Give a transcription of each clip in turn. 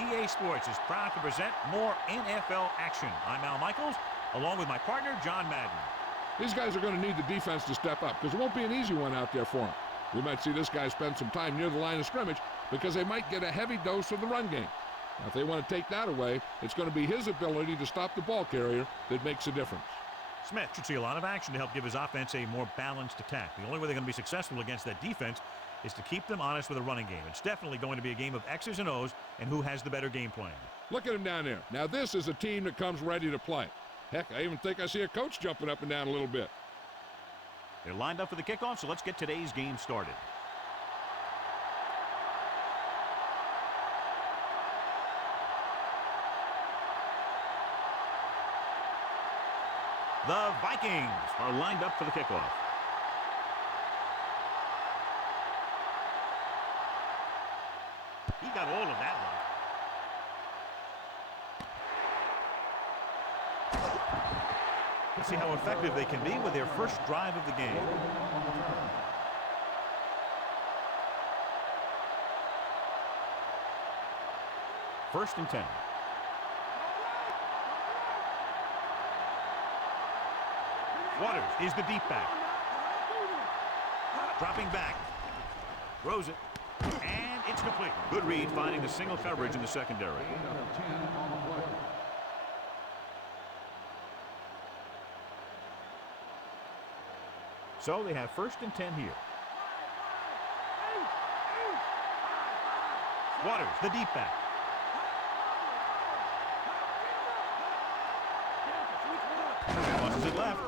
EA Sports is proud to present more NFL action. I'm Al Michaels, along with my partner, John Madden. These guys are going to need the defense to step up because it won't be an easy one out there for them. We might see this guy spend some time near the line of scrimmage because they might get a heavy dose of the run game. Now, if they want to take that away, it's going to be his ability to stop the ball carrier that makes a difference. Smith should see a lot of action to help give his offense a more balanced attack. The only way they're going to be successful against that defense is to keep them honest with a running game. It's definitely going to be a game of X's and O's and who has the better game plan. Look at him down there. Now, this is a team that comes ready to play. Heck, I even think I see a coach jumping up and down a little bit. They're lined up for the kickoff, so let's get today's game started. The Vikings are lined up for the kickoff. He got all of that one. Let's see how effective they can be with their first drive of the game. First and 10. Waters is the deep back. Dropping back. Throws it. And it's complete. Good read finding the single coverage in the secondary. So they have first and 10 here. Waters, the deep back. Tosses it left.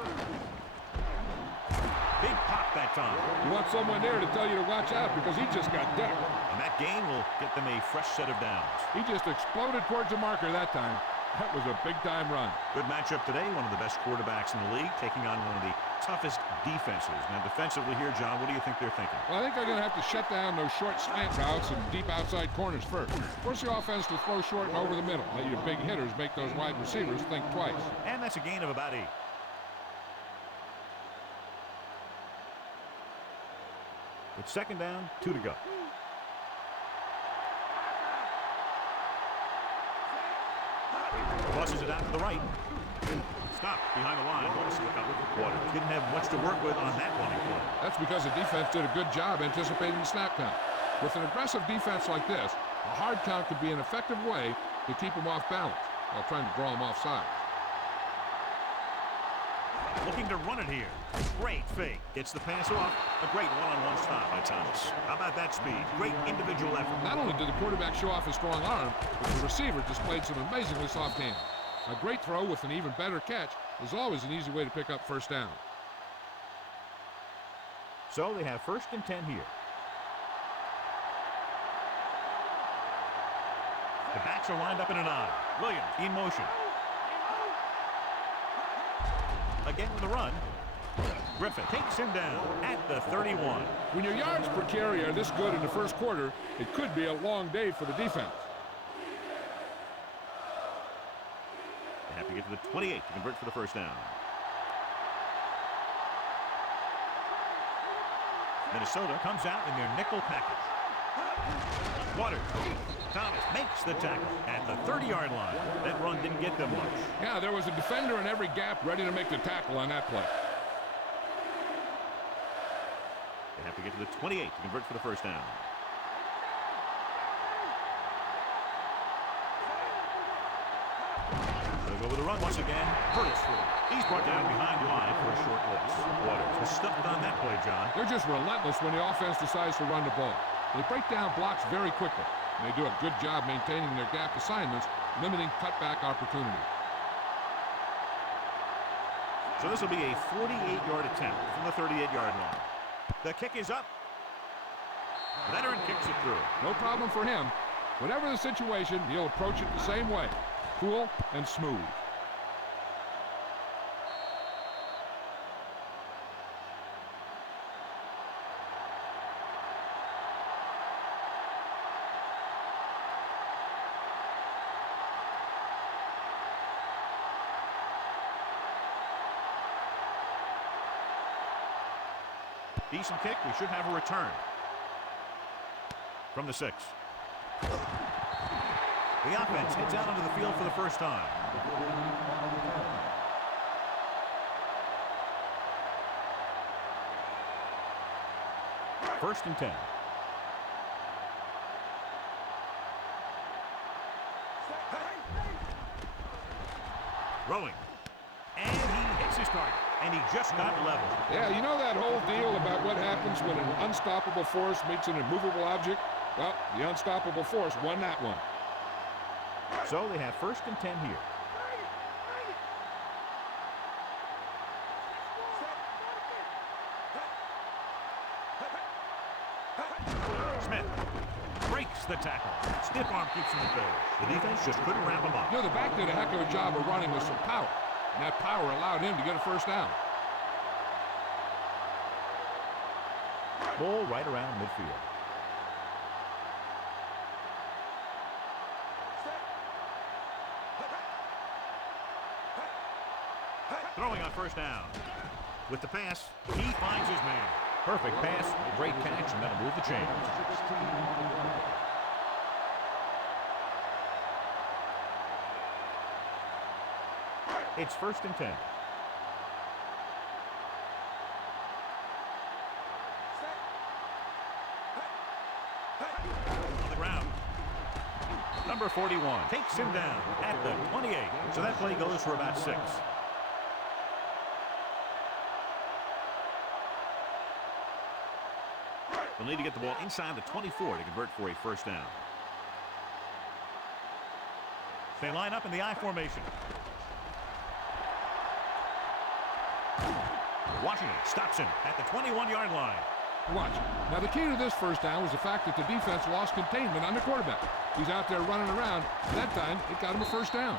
Big pop that time. You want someone there to tell you to watch out because he just got decked. And that gain will get them a fresh set of downs. He just exploded towards the marker that time. That was a big-time run. Good matchup today. One of the best quarterbacks in the league taking on one of the toughest defenses. Now, defensively here, John, what do you think they're thinking? Well, I think they're going to have to shut down those short slant routes and deep outside corners first. Force the offense to throw short and over the middle. Let your big hitters make those wide receivers think twice. And that's a gain of about 8. It's second down, 2 to go. Tosses it out to the right. Stop behind the line. Lost the cover. Waters didn't have much to work with on that running play. That's because the defense did a good job anticipating the snap count. With an aggressive defense like this, a hard count could be an effective way to keep them off balance while trying to draw them off sides. Looking to run it here. Great fake. Gets the pass off. A great one-on-one stop by Thomas. How about that speed? Great individual effort. Not only did the quarterback show off his strong arm, but the receiver displayed some amazingly soft hands. A great throw with an even better catch is always an easy way to pick up first down. So they have first and 10 here. The backs are lined up in an I. Williams in motion. Again with the run. Griffin takes him down at the 31. When your yards per carry are this good in the first quarter, it could be a long day for the defense. They have to get to the 28 to convert for the first down. Minnesota comes out in their nickel package. Waters. Thomas makes the tackle at the 30-yard line. That run didn't get them much. Yeah, there was a defender in every gap ready to make the tackle on that play. They have to get to the 28 to convert for the first down. They'll go with the run once again. Hurtlesford. He's brought down behind the line for a short loss. Waters has stuffed on that play, John. They're just relentless when the offense decides to run the ball. They break down blocks very quickly. They do a good job maintaining their gap assignments, limiting cutback opportunities. So this will be a 48-yard attempt from the 38-yard line. The kick is up. Leonard kicks it through. No problem for him. Whatever the situation, he'll approach it the same way. Cool and smooth. Decent kick. We should have a return from the 6. The offense heads out onto the field for the first time. First and 10. Throwing. And he hits his target. And he just got level. Yeah, you know that whole deal about what happens when an unstoppable force meets an immovable object? Well, the unstoppable force won that one. So they have first and 10 here. Smith breaks the tackle. Stiff arm keeps him at bay. The defense just couldn't wrap him up. You know, the back did a heck of a job of running with some power. And that power allowed him to get a first down. Ball right around midfield. Throwing on first down. With the pass, he finds his man. Perfect pass, great catch, and that'll move the chains. It's first and 10. On the ground. Number 41 takes him down at the 28. So that play goes for about 6. They'll need to get the ball inside the 24 to convert for a first down. They line up in the I formation. Washington stops him at the 21-yard line. Watch. Now, the key to this first down was the fact that the defense lost containment on the quarterback. He's out there running around. That time, it got him a first down.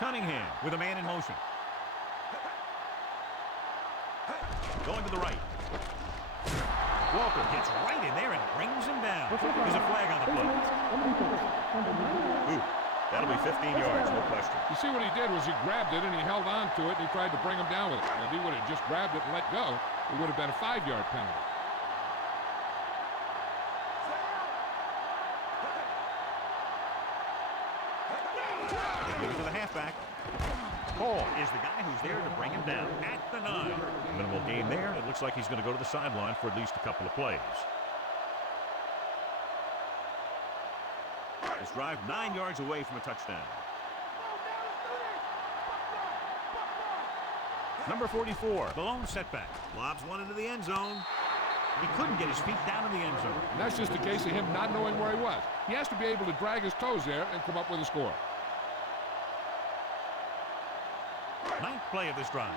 Cunningham with a man in motion. Going to the right. Walker gets right in there and brings him down. There's a flag on the play. Ooh, that'll be 15 yards, no question. You see what he did was he grabbed it and he held on to it and he tried to bring him down with it. Now, if he would have just grabbed it and let go, it would have been a 5-yard penalty. They give it to the halfback. Paul is the guy who's there to bring him down at the 9. Minimal gain there. It looks like he's going to go to the sideline for at least a couple of plays. This drive 9 yards away from a touchdown. Number 44, the lone setback. Lobs one into the end zone. He couldn't get his feet down in the end zone. And that's just a case of him not knowing where he was. He has to be able to drag his toes there and come up with a score. 9th play of this drive.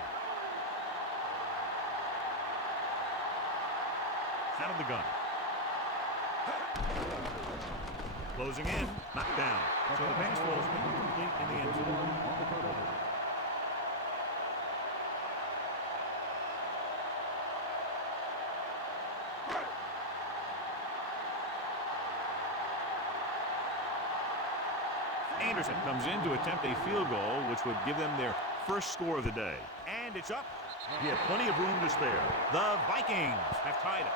Out of the gun. Closing in, knocked down. So the pass falls incomplete in the end zone. Anderson comes in to attempt a field goal, which would give them their first score of the day. And it's up. He had plenty of room to spare. The Vikings have tied it.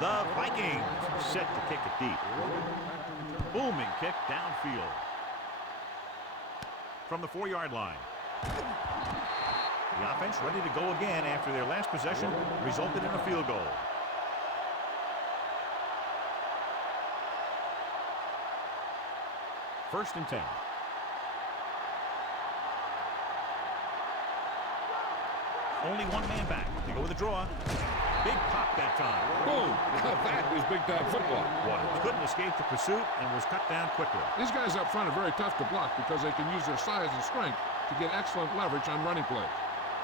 The Vikings set to kick it deep. Booming kick downfield. From the 4-yard line. The offense ready to go again after their last possession resulted in a field goal. First and 10. Only one man back. They go with a draw. Big pop that time. Boom! Now that is big-time football. Waters couldn't escape the pursuit and was cut down quickly. These guys up front are very tough to block because they can use their size and strength to get excellent leverage on running plays.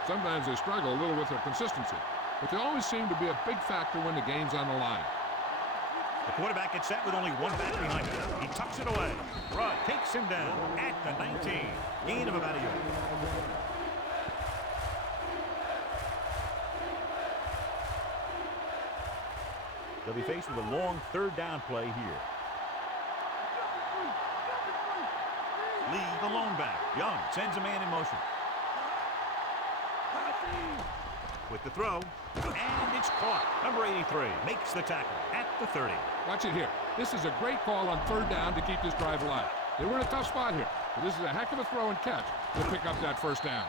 Sometimes they struggle a little with their consistency, but they always seem to be a big factor when the game's on the line. The quarterback gets set with only one back behind him. He tucks it away. Rud takes him down at the 19. Gain of about a yard. They'll be faced with a long third down play here. Lee, the lone back. Young sends a man in motion. With the throw, and it's caught. Number 83 makes the tackle at the 30. Watch it here. This is a great call on third down to keep this drive alive. They were in a tough spot here, but this is a heck of a throw and catch to pick up that first down.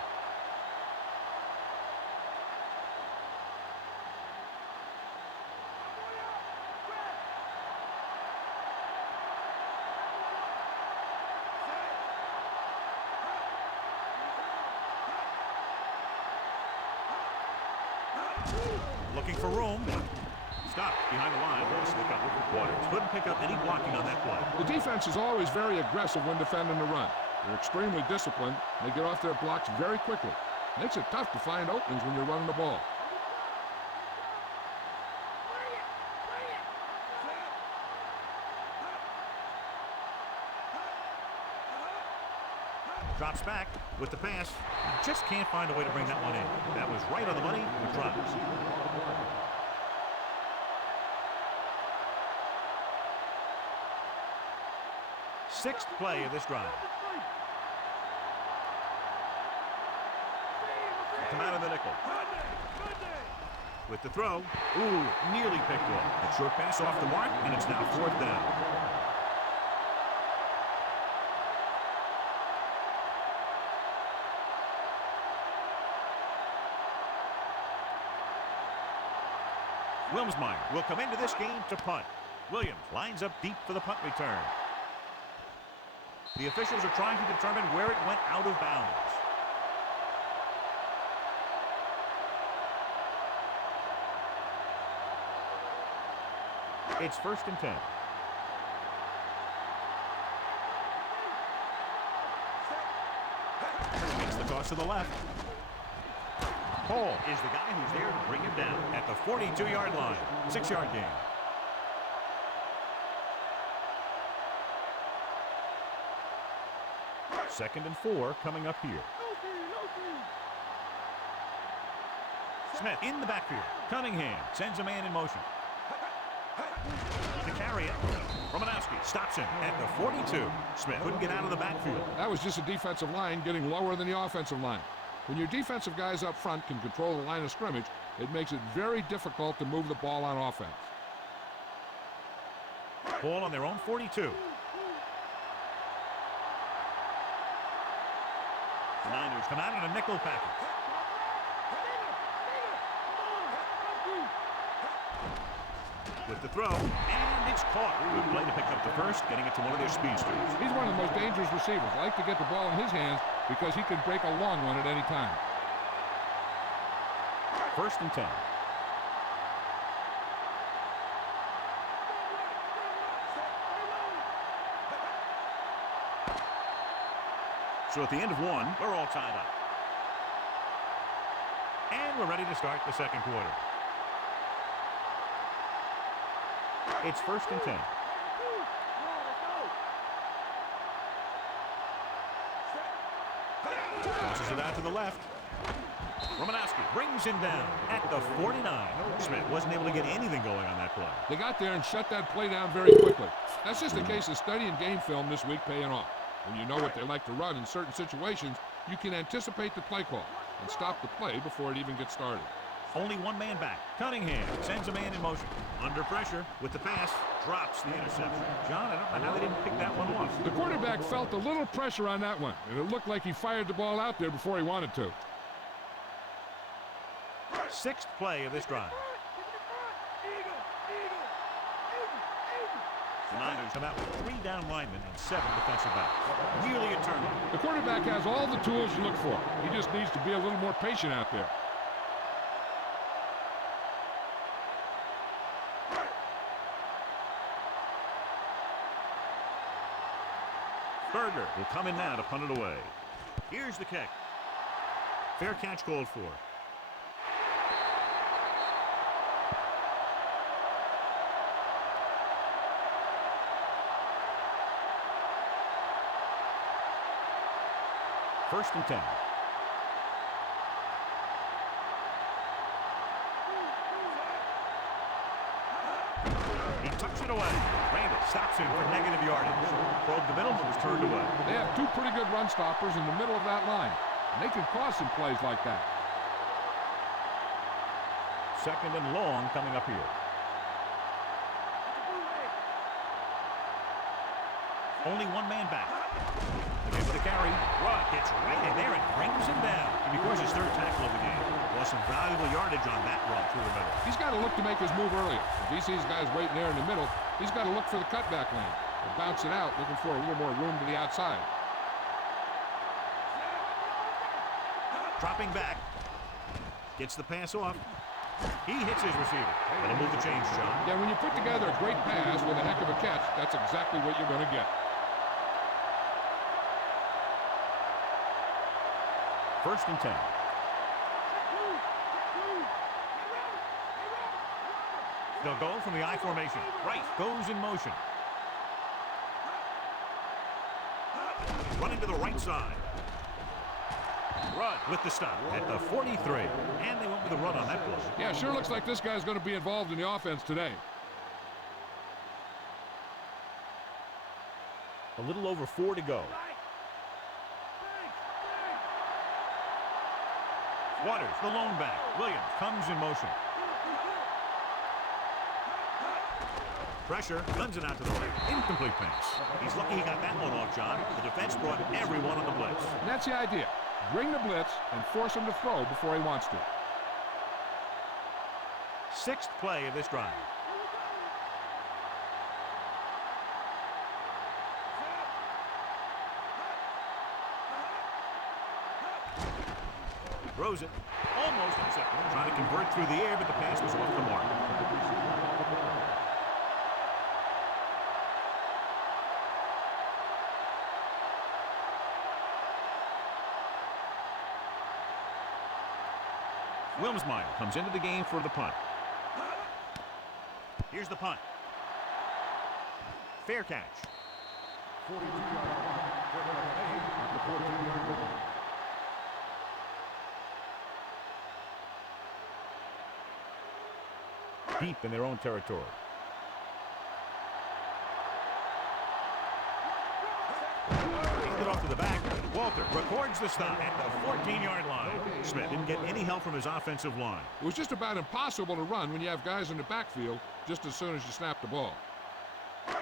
Looking for room. Stopped behind the line. Lost a couple of quarters. Couldn't pick up any blocking on that play. The defense is always very aggressive when defending the run. They're extremely disciplined. They get off their blocks very quickly. Makes it tough to find openings when you're running the ball. Drops back with the pass. Just can't find a way to bring that one in. That was right on the money with drops. Sixth play of this drive. Come out of the nickel. With the throw. Ooh, nearly picked off. A short pass off the mark, and it's now fourth down. Wilmsmeyer will come into this game to punt. Williams lines up deep for the punt return. The officials are trying to determine where it went out of bounds. It's 1st and 10. Makes the toss to the left. Paul is the guy who's there to bring him down at the 42-yard line. 6-yard gain. Second and 4 coming up here. Smith in the backfield. Cunningham sends a man in motion. To carry it. Romanowski stops him at the 42. Smith couldn't get out of the backfield. That was just a defensive line getting lower than the offensive line. When your defensive guys up front can control the line of scrimmage, it makes it very difficult to move the ball on offense. Ball on their own 42. The Niners come out in a nickel package. With the throw, and it's caught. Good play to pick up the first, getting it to one of their speedsters. He's one of the most dangerous receivers. I like to get the ball in his hands because he can break a long one at any time. 1st and 10. So at the end of one, we're all tied up. And we're ready to start the second quarter. It's 1st and 10. Tosses it out to the left. Romanowski brings him down at the 49. Smith wasn't able to get anything going on that play. They got there and shut that play down very quickly. That's just a case of studying game film this week paying off. When you know what they like to run in certain situations, you can anticipate the play call and stop the play before it even gets started. Only one man back. Cunningham sends a man in motion. Under pressure with the pass. Drops the interception. John, I don't know how they didn't pick that one off. The quarterback felt a little pressure on that one, and it looked like he fired the ball out there before he wanted to. 6th play of this drive. The Niners come out with 3 down linemen and 7 defensive backs. Nearly a turnover. The quarterback has all the tools you look for. He just needs to be a little more patient out there. Berger will come in now to punt it away. Here's the kick. Fair catch called for. First and 10. He tucks it away. Randall stops him for negative yardage. Probed the middle, but was turned away. They have two pretty good run stoppers in the middle of that line. And they can cause some plays like that. Second and long coming up here. Only one man back. Again with the carry. Rudd gets right in there and brings him down. He records his third tackle of the game. Lost some valuable yardage on that run through the middle. He's got to look to make his move earlier. If he sees guys waiting there in the middle, he's got to look for the cutback lane. Or bounce it out, looking for a little more room to the outside. Dropping back. Gets the pass off. He hits his receiver. That'll move the change, John. Yeah, when you put together a great pass with a heck of a catch, that's exactly what you're going to get. First and 10. They'll go from the I formation. Right goes in motion. Running to the right side. Rudd with the stop at the 43. And they went with a run on that play. Yeah, sure looks like this guy's going to be involved in the offense today. A little over 4 to go. Waters, the lone back. Williams comes in motion. Pressure, runs it out to the right. Incomplete pass. He's lucky he got that one off, John. The defense brought everyone on the blitz. And that's the idea. Bring the blitz and force him to throw before he wants to. Sixth play of this drive. Throws it. Almost intercepted. Trying to convert through the air, but the pass was off the mark. Wilmsmeyer comes into the game for the punt. Here's the punt. Fair catch. 42-yard deep in their own territory. Handed off to the back. Walter records the stop at the 14-yard line. Smith didn't get any help from his offensive line. It was just about impossible to run when you have guys in the backfield just as soon as you snap the ball.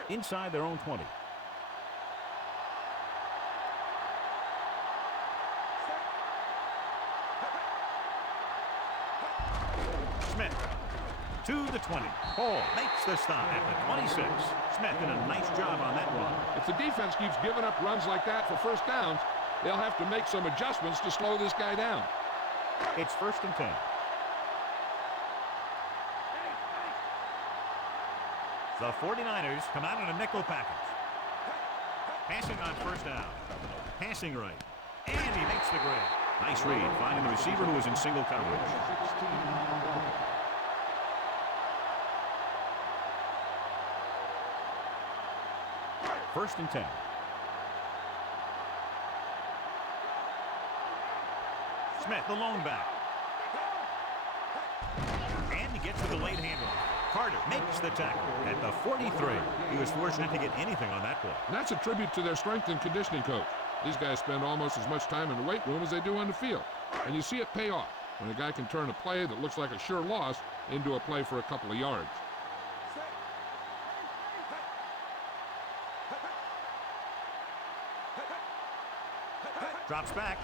Inside their own 20. Smith to the 20. Hall makes the stop at the 26. Smith did a nice job on that run. If the defense keeps giving up runs like that for first downs, they'll have to make some adjustments to slow this guy down. It's first and 10. The 49ers come out in a nickel package. Passing on first down. Passing right. And he makes the grab. Nice read, finding the receiver who was in single coverage. First and 10. Smith, the lone back. And he gets with the late handoff. Carter makes the tackle at the 43. He was fortunate to get anything on that play. And that's a tribute to their strength and conditioning coach. These guys spend almost as much time in the weight room as they do on the field. And you see it pay off when a guy can turn a play that looks like a sure loss into a play for a couple of yards. Drops back.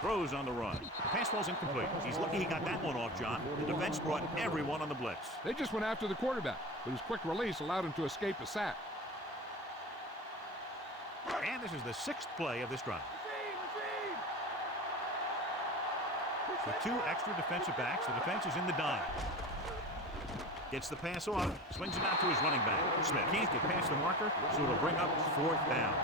Throws on the run. The pass ball's incomplete. He's lucky he got that one off, John. The defense brought everyone on the blitz. They just went after the quarterback, but his quick release allowed him to escape a sack. And this is the sixth play of this drive. With two extra defensive backs, the defense is in the dime. Gets the pass off, swings it out to his running back. Smith can't get past the marker, so it'll bring up fourth down.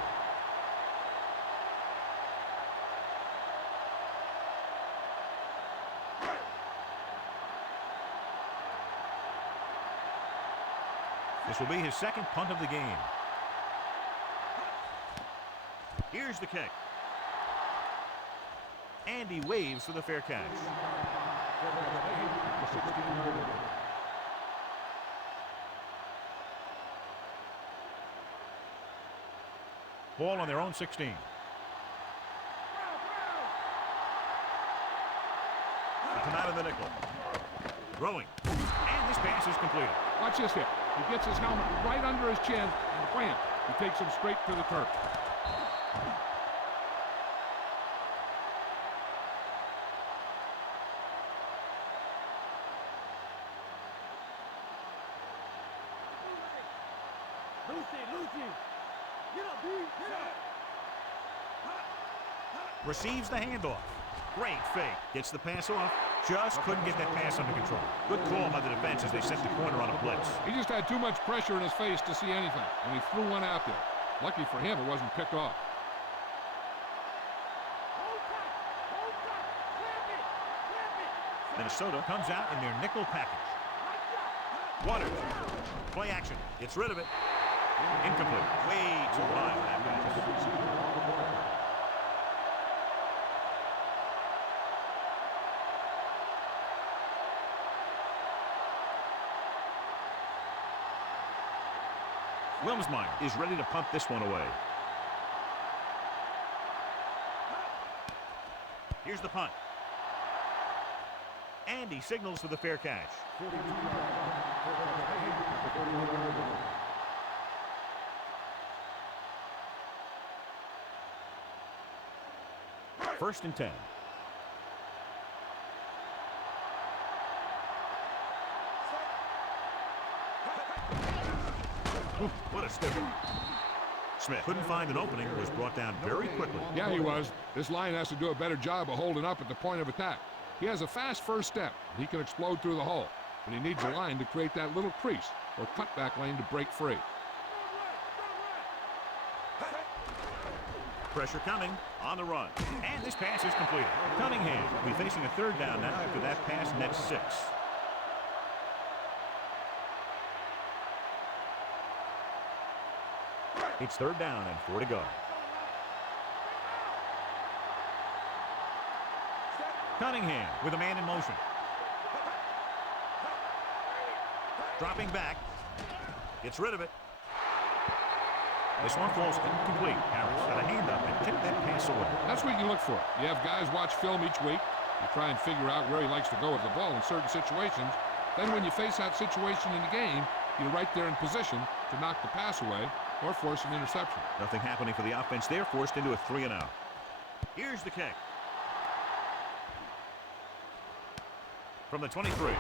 This will be his second punt of the game. Here's the kick. And he waves for the fair catch. Ball on their own 16. They come out of the nickel. Throwing. And this pass is completed. Watch this hit. He gets his helmet right under his chin, and wham! He takes him straight to the turf. Receives the handoff. Great fake. Gets the pass off. Just couldn't get that pass under control. Good call by the defense as they sent the corner on a blitz. He just had too much pressure in his face to see anything, and he threw one out there. Lucky for him, it wasn't picked off. Minnesota comes out in their nickel package. Waters. Play action. Gets rid of it. Incomplete. Way too high on that pass. Wilmsmeyer is ready to punt this one away. Here's the punt. And he signals for the fair catch. First and 10. What a stiff. Smith couldn't find an opening and was brought down very quickly. Yeah, he was. This line has to do a better job of holding up at the point of attack. He has a fast first step. He can explode through the hole, but he needs a line to create that little crease or cutback lane to break free. Pressure coming on the run. And this pass is completed. Cunningham will be facing a third down now after that pass nets 6. It's third down and 4 to go. Cunningham with a man in motion. Dropping back. Gets rid of it. This one falls incomplete. Harris got a hand up and tipped that pass away. That's what you look for. You have guys watch film each week. You try and figure out where he likes to go with the ball in certain situations. Then when you face that situation in the game, you're right there in position to knock the pass away or force an interception. Nothing happening for the offense there, forced into a 3-and-out. Here's the kick. From the 23.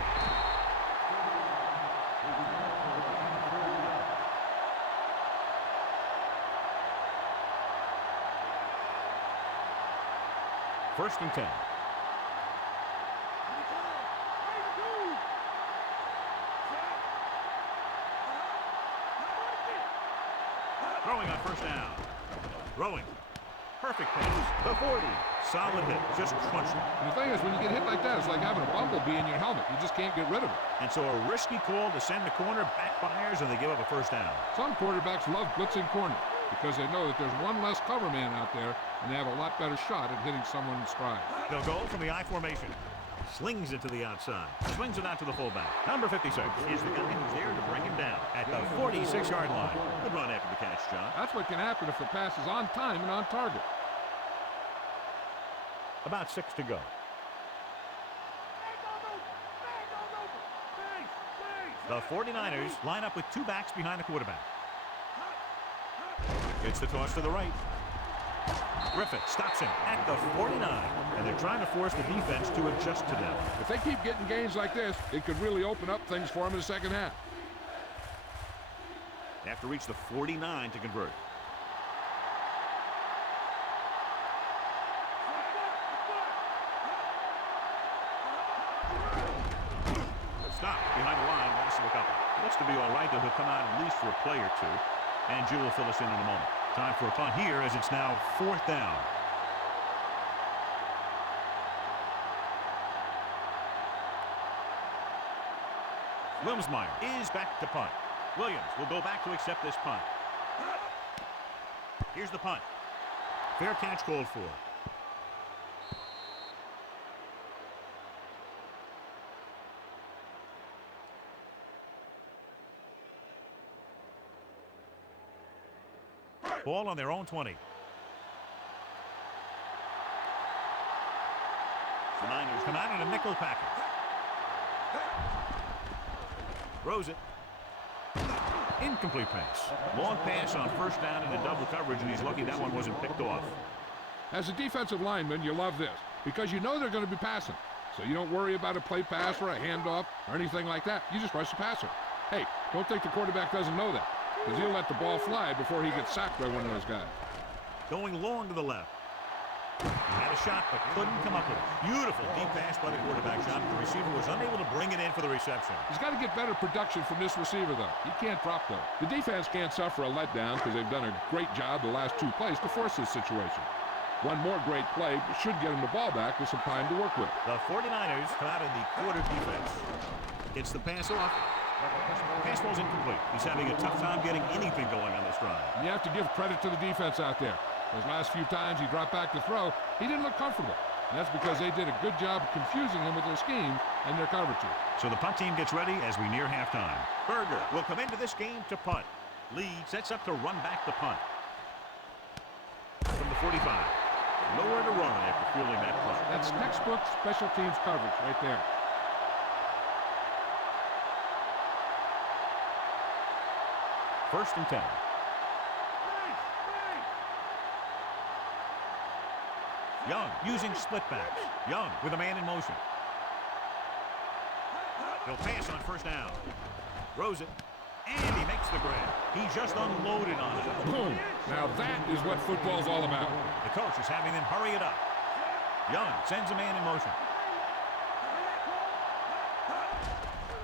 First and 10. Throwing on first down. Throwing. Perfect pass. The 40. Solid hit. Just crunched it. And the thing is, when you get hit like that, it's like having a bumblebee in your helmet. You just can't get rid of it. And so a risky call to send the corner backfires, and they give up a first down. Some quarterbacks love blitzing corner because they know that there's one less cover man out there, and they have a lot better shot at hitting someone in stride. They'll go from the I formation. Slings it to the outside. Swings it out to the fullback. Number 56 is the guy who's there to bring him down at the 46-yard line. Good run after the catch, John. That's what can happen if the pass is on time and on target. About 6 to go. The 49ers line up with 2 backs behind the quarterback. Gets the toss to the right. Griffith stops him at the 49, and they're trying to force the defense to adjust to them. If they keep getting gains like this, it could really open up things for them in the second half. They have to reach the 49 to convert. Stop behind the line, loss of a couple. Looks to be all right, though he'll come out at least for a play or two. And Drew will fill us in a moment. Time for a punt here as it's now 4th down. Wilmsmeyer is back to punt. Williams will go back to accept this punt. Here's the punt. Fair catch called for. Ball on their own 20. The Niners come out in a nickel package. Throws it. Incomplete pass. Long pass on first down into double coverage, and he's lucky that one wasn't picked off. As a defensive lineman, you love this because you know they're going to be passing. So you don't worry about a play pass or a handoff or anything like that. You just rush the passer. Hey, don't think the quarterback doesn't know that, because he'll let the ball fly before he gets sacked by one of those guys. Going long to the left. He had a shot, but couldn't come up with it. Beautiful deep pass by the quarterback shot. The receiver was unable to bring it in for the reception. He's got to get better production from this receiver, though. He can't drop, though. The defense can't suffer a letdown because they've done a great job the last 2 plays to force this situation. One more great play should get him the ball back with some time to work with. The 49ers come out in the quarter defense. Gets the pass off. Pass ball's incomplete. He's having a tough time getting anything going on this drive. You have to give credit to the defense out there. Those last few times he dropped back to throw, he didn't look comfortable. And that's because they did a good job of confusing him with their scheme and their coverages. So the punt team gets ready as we near halftime. Berger will come into this game to punt. Lee sets up to run back the punt. From the 45. Nowhere to run after fielding that punt. That's textbook special teams coverage right there. First and 10. Young using split backs. Young with a man in motion. He'll pass on first down. Throws it. And he makes the grab. He just unloaded on it. Boom. Now that is what football's all about. The coach is having them hurry it up. Young sends a man in motion.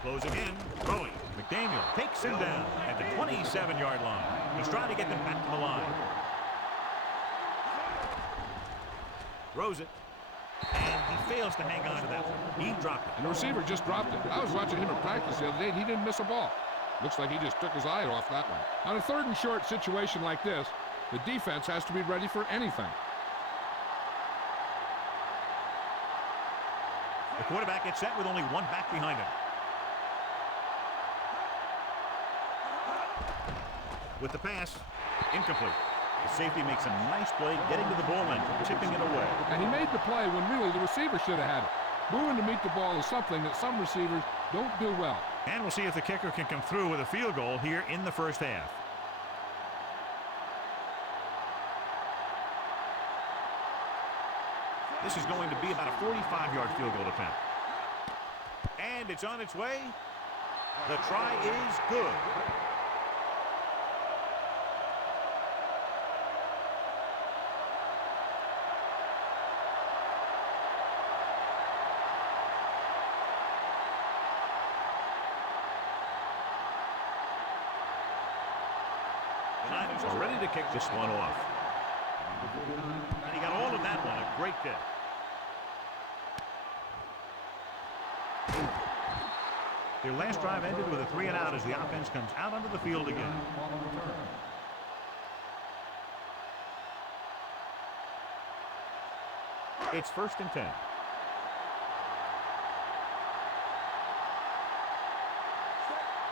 Closing in. Throwing. McDaniel takes him down at the 27-yard line. He's trying to get them back to the line. Throws it. And he fails to hang on to that one. He dropped it. And the receiver just dropped it. I was watching him in practice the other day, and he didn't miss a ball. Looks like he just took his eye off that one. On a 3rd and short situation like this, the defense has to be ready for anything. The quarterback gets set with only one back behind him. With the pass, incomplete. The safety makes a nice play getting to the ball and tipping it away. And he made the play when really the receiver should have had it. Moving to meet the ball is something that some receivers don't do well. And we'll see if the kicker can come through with a field goal here in the first half. This is going to be about a 45-yard field goal attempt. And it's on its way. The try is good. The Niners are ready to kick this one off. And he got all of that one. A great kick. Their last drive ended with a 3-and-out as the offense comes out onto the field again. It's 1st and 10.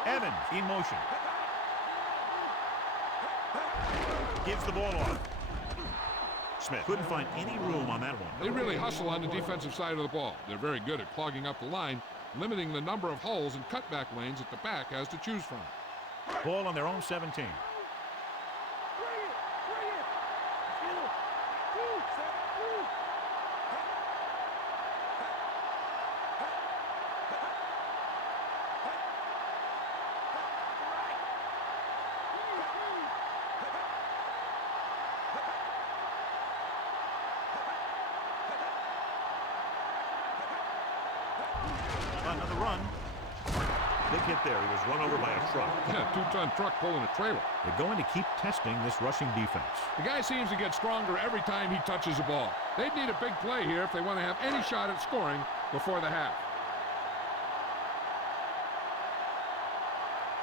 Evans in motion. Gives the ball off. Smith couldn't find any room on that one. They really hustle on the defensive side of the ball. They're very good at clogging up the line, limiting the number of holes and cutback lanes that the back has to choose from. Ball on their own 17. Another run. Big hit there. He was run over by a truck. Yeah, 2-ton truck pulling a trailer. They're going to keep testing this rushing defense. The guy seems to get stronger every time he touches the ball. They need a big play here if they want to have any shot at scoring before the half.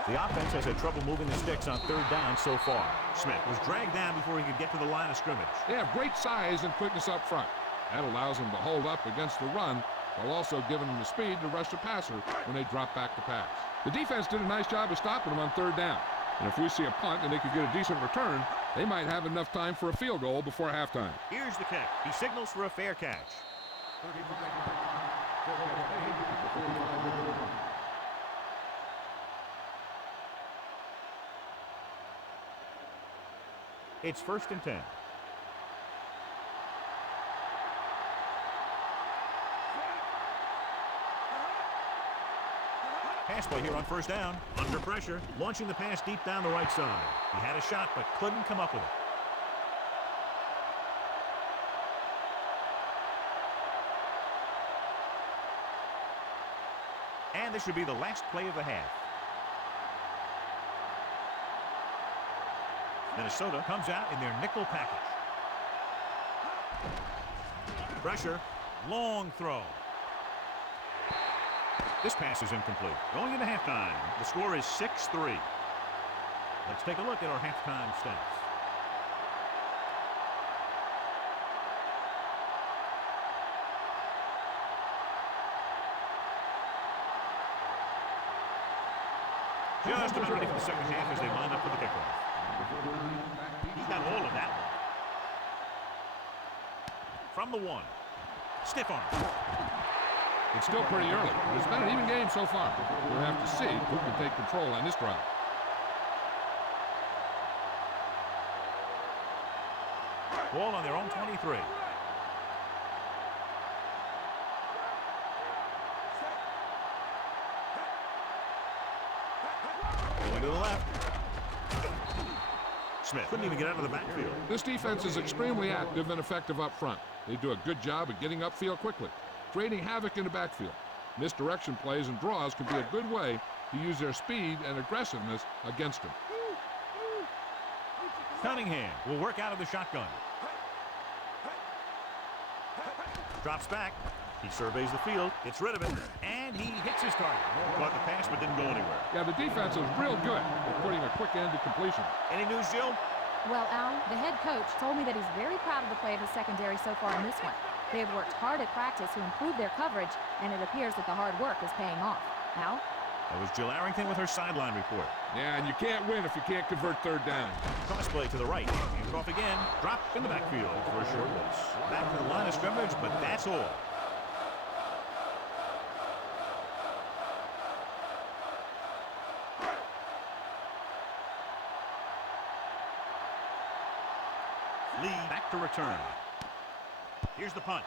The offense has had trouble moving the sticks on 3rd down so far. Smith was dragged down before he could get to the line of scrimmage. They have great size and quickness up front. That allows them to hold up against the run, while also giving them the speed to rush the passer when they drop back to pass. The defense did a nice job of stopping them on 3rd down. And if we see a punt and they could get a decent return, they might have enough time for a field goal before halftime. Here's the kick. He signals for a fair catch. It's 1st and 10. Pass play here on 1st down. Under pressure, launching the pass deep down the right side. He had a shot but couldn't come up with it. And this should be the last play of the half. Minnesota comes out in their nickel package. Pressure, long throw. This pass is incomplete. Going into halftime, the score is 6-3. Let's take a look at our halftime stats. Just about ready for the second half as they line up for the kickoff. He got all of that one. From the 1. Stiff arm. It's still pretty early, but it's been an even game so far. We'll have to see who can take control on this drive. Ball on their own 23. Going to the left. Smith couldn't even get out of the backfield. This defense is extremely active and effective up front. They do a good job of getting upfield quickly, creating havoc in the backfield. Misdirection plays and draws can be a good way to use their speed and aggressiveness against them. Cunningham will work out of the shotgun. Drops back. He surveys the field, gets rid of it, and he hits his target. Caught the pass but didn't go anywhere. Yeah, the defense is real good at putting a quick end to completion. Any news, Jill? Well, Al, the head coach told me that he's very proud of the play of his secondary so far in this one. They have worked hard at practice to improve their coverage, and it appears that the hard work is paying off. Al? That was Jill Arrington with her sideline report. Yeah, and you can't win if you can't convert 3rd down. Cross play to the right. Hands off again. Drop in the backfield for a short loss. Back to the line of scrimmage, but that's all. Lee back to return. Here's the punt.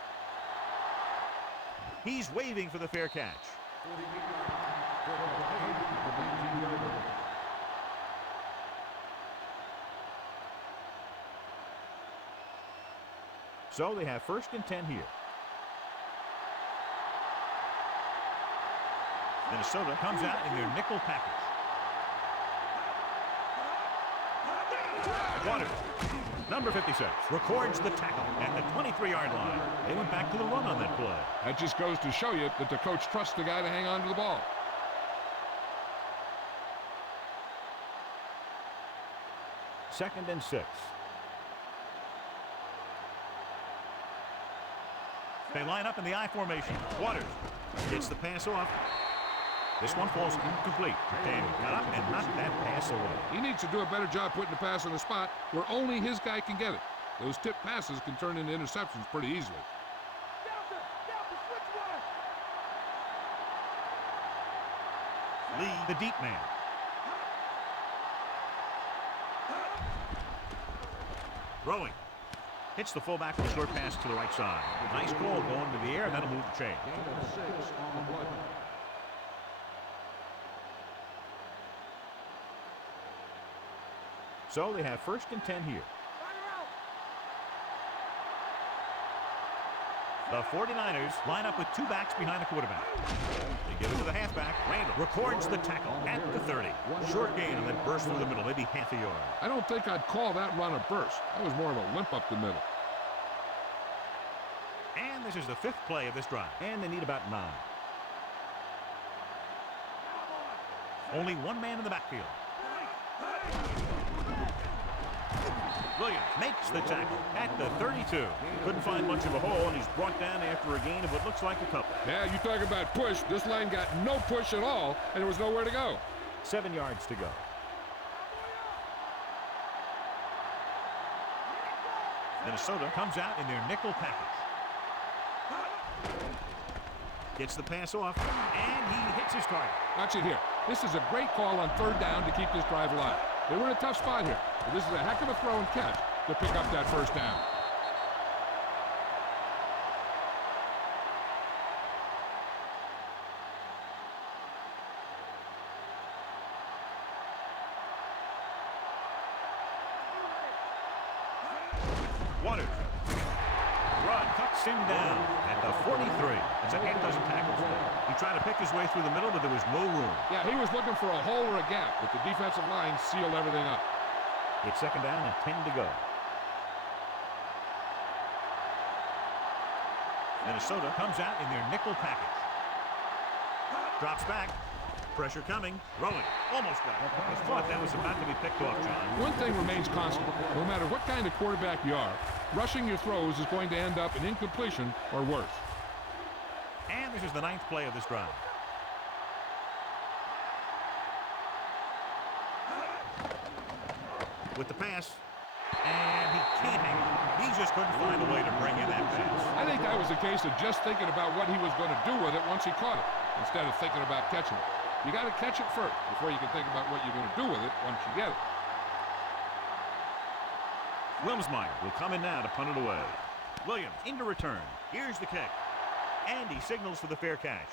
He's waving for the fair catch. So they have 1st and 10 here. Minnesota comes out in their nickel package. Waters, number 56, records the tackle at the 23-yard line. They went back to the run on that play. That just goes to show you that the coach trusts the guy to hang on to the ball. Second and 6. They line up in the I formation. Waters gets the pass off. This one falls incomplete. Daniel got up and knocked that pass away. He needs to do a better job putting the pass on the spot where only his guy can get it. Those tip passes can turn into interceptions pretty easily. Lee, the deep man. Throwing. Hits the fullback with a short pass to the right side. Nice call going to the air, and that'll move the chain. So they have 1st and 10 here. The 49ers line up with 2 backs behind the quarterback. They give it to the halfback. Randall records the tackle at the 30. Short gain on that burst through the middle, maybe half a yard. I don't think I'd call that run a burst. That was more of a limp up the middle. And this is the 5th play of this drive. And they need about 9. Only one man in the backfield. Williams makes the tackle at the 32. Couldn't find much of a hole, and he's brought down after a gain of what looks like a couple. Yeah, you talk about push. This line got no push at all, and there was nowhere to go. 7 yards to go. Minnesota comes out in their nickel package. Gets the pass off, and he hits his target. Watch it here. This is a great call on third down to keep this drive alive. They were in a tough spot here, but this is a heck of a throw and catch to pick up that first down. Waters. Rod cuts him down at the 43. It's a half dozen tackles there. He tried to pick his way through the middle, but there was no room. Yeah, he was looking for a hole or a gap, but the defensive line sealed everything up. It's second down and 10 to go. Minnesota comes out in their nickel package. Drops back. Pressure coming. Rolling. Almost got it. I thought that was about to be picked off, John. One thing remains constant. No matter what kind of quarterback you are, rushing your throws is going to end up in incompletion or worse. And this is the 9th play of this drive. With the pass. And he can't hang it. He just couldn't find a way to bring in that pass. I think that was a case of just thinking about what he was going to do with it once he caught it, instead of thinking about catching it. You got to catch it first before you can think about what you're going to do with it once you get it. Wilmsmeyer will come in now to punt it away. Williams into return. Here's the kick. And he signals for the fair catch.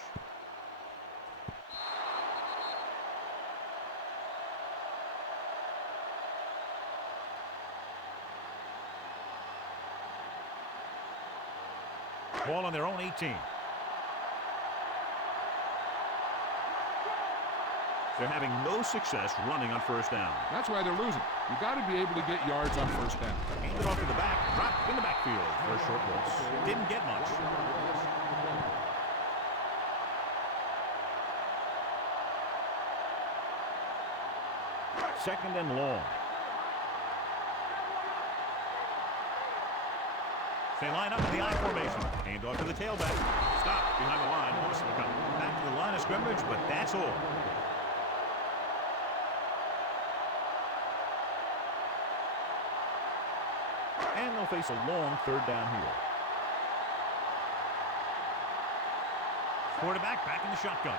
Ball on their own 18. They're having no success running on first down. That's why they're losing. You got to be able to get yards on first down. Handed off to the back, dropped in the backfield for a short loss. Didn't get much. Second and long. They line up in the I formation. Hand off to the tailback. Stop behind the line. Back to the line of scrimmage, but that's all. And they'll face a long third down here. Quarterback back in the shotgun.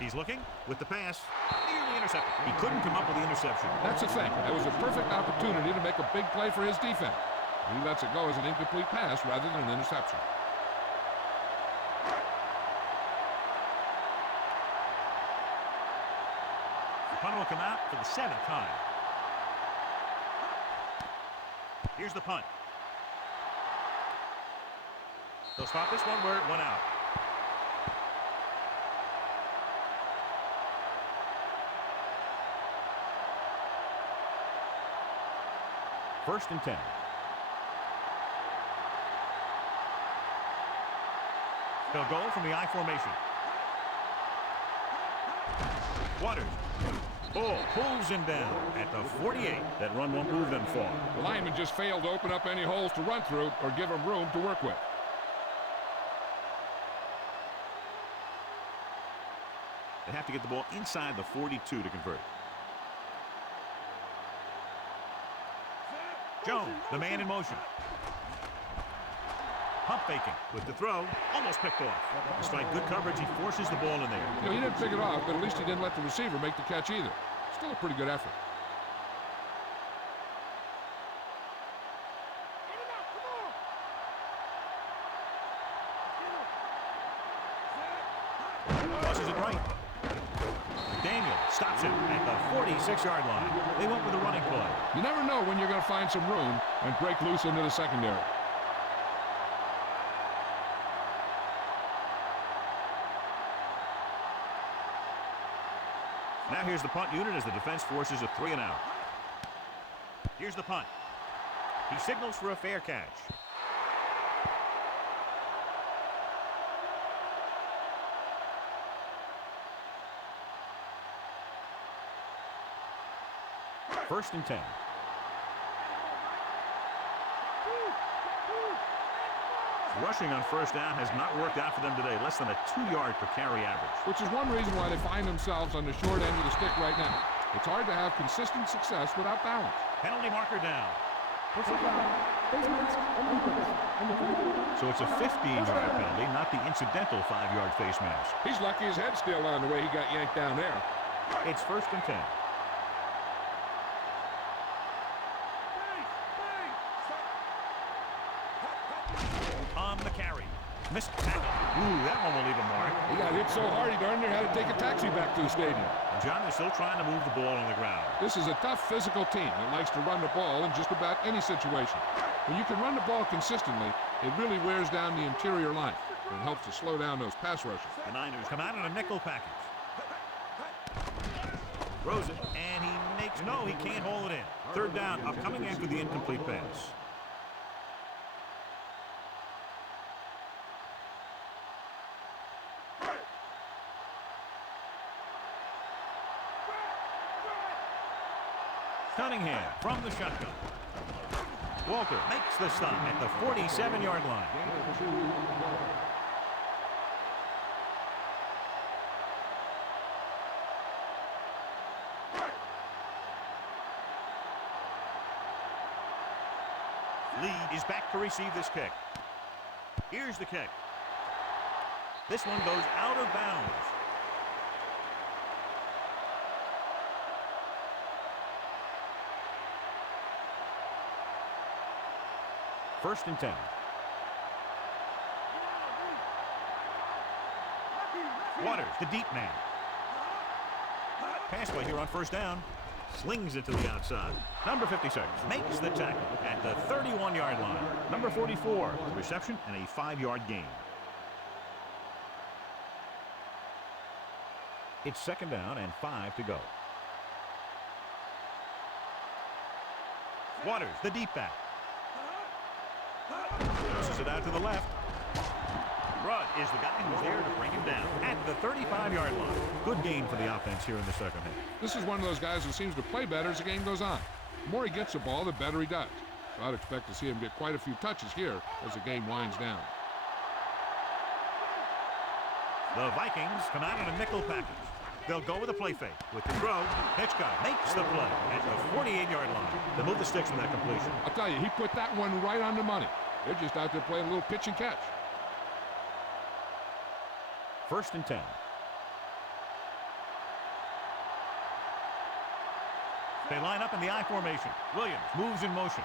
He's looking with the pass. Nearly intercepted. He couldn't come up with the interception. That's the thing. That was a perfect opportunity to make a big play for his defense. He lets it go as an incomplete pass rather than an interception. The punt will come out for the 7th time. Here's the punt. They'll spot this one where it went out. First and 10. They'll go from the I formation. Waters. Bull pulls him down at the 48. That run won't move them far. The lineman just failed to open up any holes to run through or give him room to work with. They have to get the ball inside the 42 to convert. Jones, the man in motion. Pump faking with the throw. Almost picked off. Despite good coverage, he forces the ball in there. You know, he didn't pick it off, but at least he didn't let the receiver make the catch either. Still a pretty good effort. Tosses it right. Daniel stops him at the 46-yard line. They went with a running play. You never know when you're going to find some room and break loose into the secondary. Now here's the punt unit as the defense forces a 3-and-out. Here's the punt. He signals for a fair catch. First and 10. Rushing on first down has not worked out for them today. Less than a 2-yard per carry average. Which is one reason why they find themselves on the short end of the stick right now. It's hard to have consistent success without balance. Penalty marker down. So it's a 15-yard penalty, not the incidental 5-yard face mask. He's lucky his head's still on the way he got yanked down there. It's 1st and 10. On the carry. Missed tackle. Ooh, that one will leave a mark. He got hit so hard he darn near had to take a taxi back to the stadium. John is still trying to move the ball on the ground. This is a tough physical team that likes to run the ball in just about any situation. When you can run the ball consistently, it really wears down the interior line. It helps to slow down those pass rushers. The Niners come out in a nickel package. Throws it, and he makes no, he can't hold it in. 3rd down, upcoming after the incomplete pass. Cunningham from the shotgun. Walker makes the stop at the 47-yard line. Lee is back to receive this kick. Here's the kick. This one goes out of bounds. First and 10. Waters, the deep man. Pass play here on 1st down. Slings it to the outside. Number 56 makes the tackle at the 31-yard line. Number 44, reception and a 5-yard gain. It's 2nd down and 5 to go. Waters, the deep back. Pushes it out to the left. Rudd is the guy who's there to bring him down at the 35-yard line. Good gain for the offense here in the 2nd half. This is one of those guys who seems to play better as the game goes on. The more he gets the ball, the better he does. So I'd expect to see him get quite a few touches here as the game winds down. The Vikings come out in a nickel package. They'll go with a play fake. With the throw, Hitchcock makes the play at the 48-yard line. They'll move the sticks with that completion. I'll tell you, he put that one right on the money. They're just out there playing a little pitch and catch. 1st and 10. They line up in the I formation. Williams moves in motion.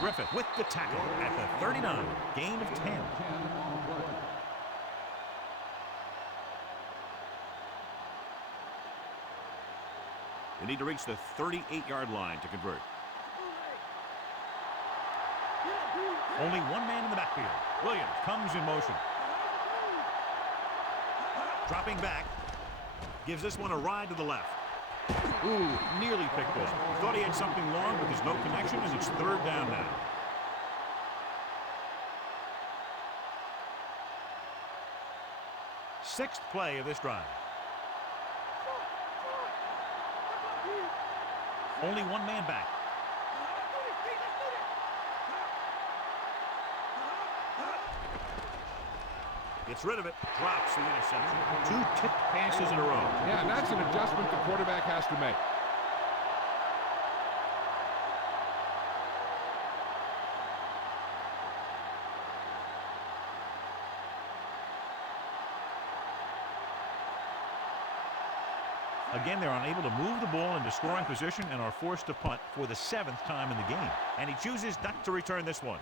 Griffith with the tackle at the 39. Gain of 10. They need to reach the 38-yard line to convert. Only one man in the backfield. Williams comes in motion. Dropping back. Gives this one a ride to the left. Ooh, nearly picked off. Thought he had something long, but there's no connection, and it's 3rd down now. Sixth play of this drive. Only one man back. Gets rid of it, drops the interception. 2 tipped passes in a row. Yeah, and that's an adjustment the quarterback has to make. Again, they're unable to move the ball into scoring position and are forced to punt for the 7th time in the game. And he chooses not to return this one.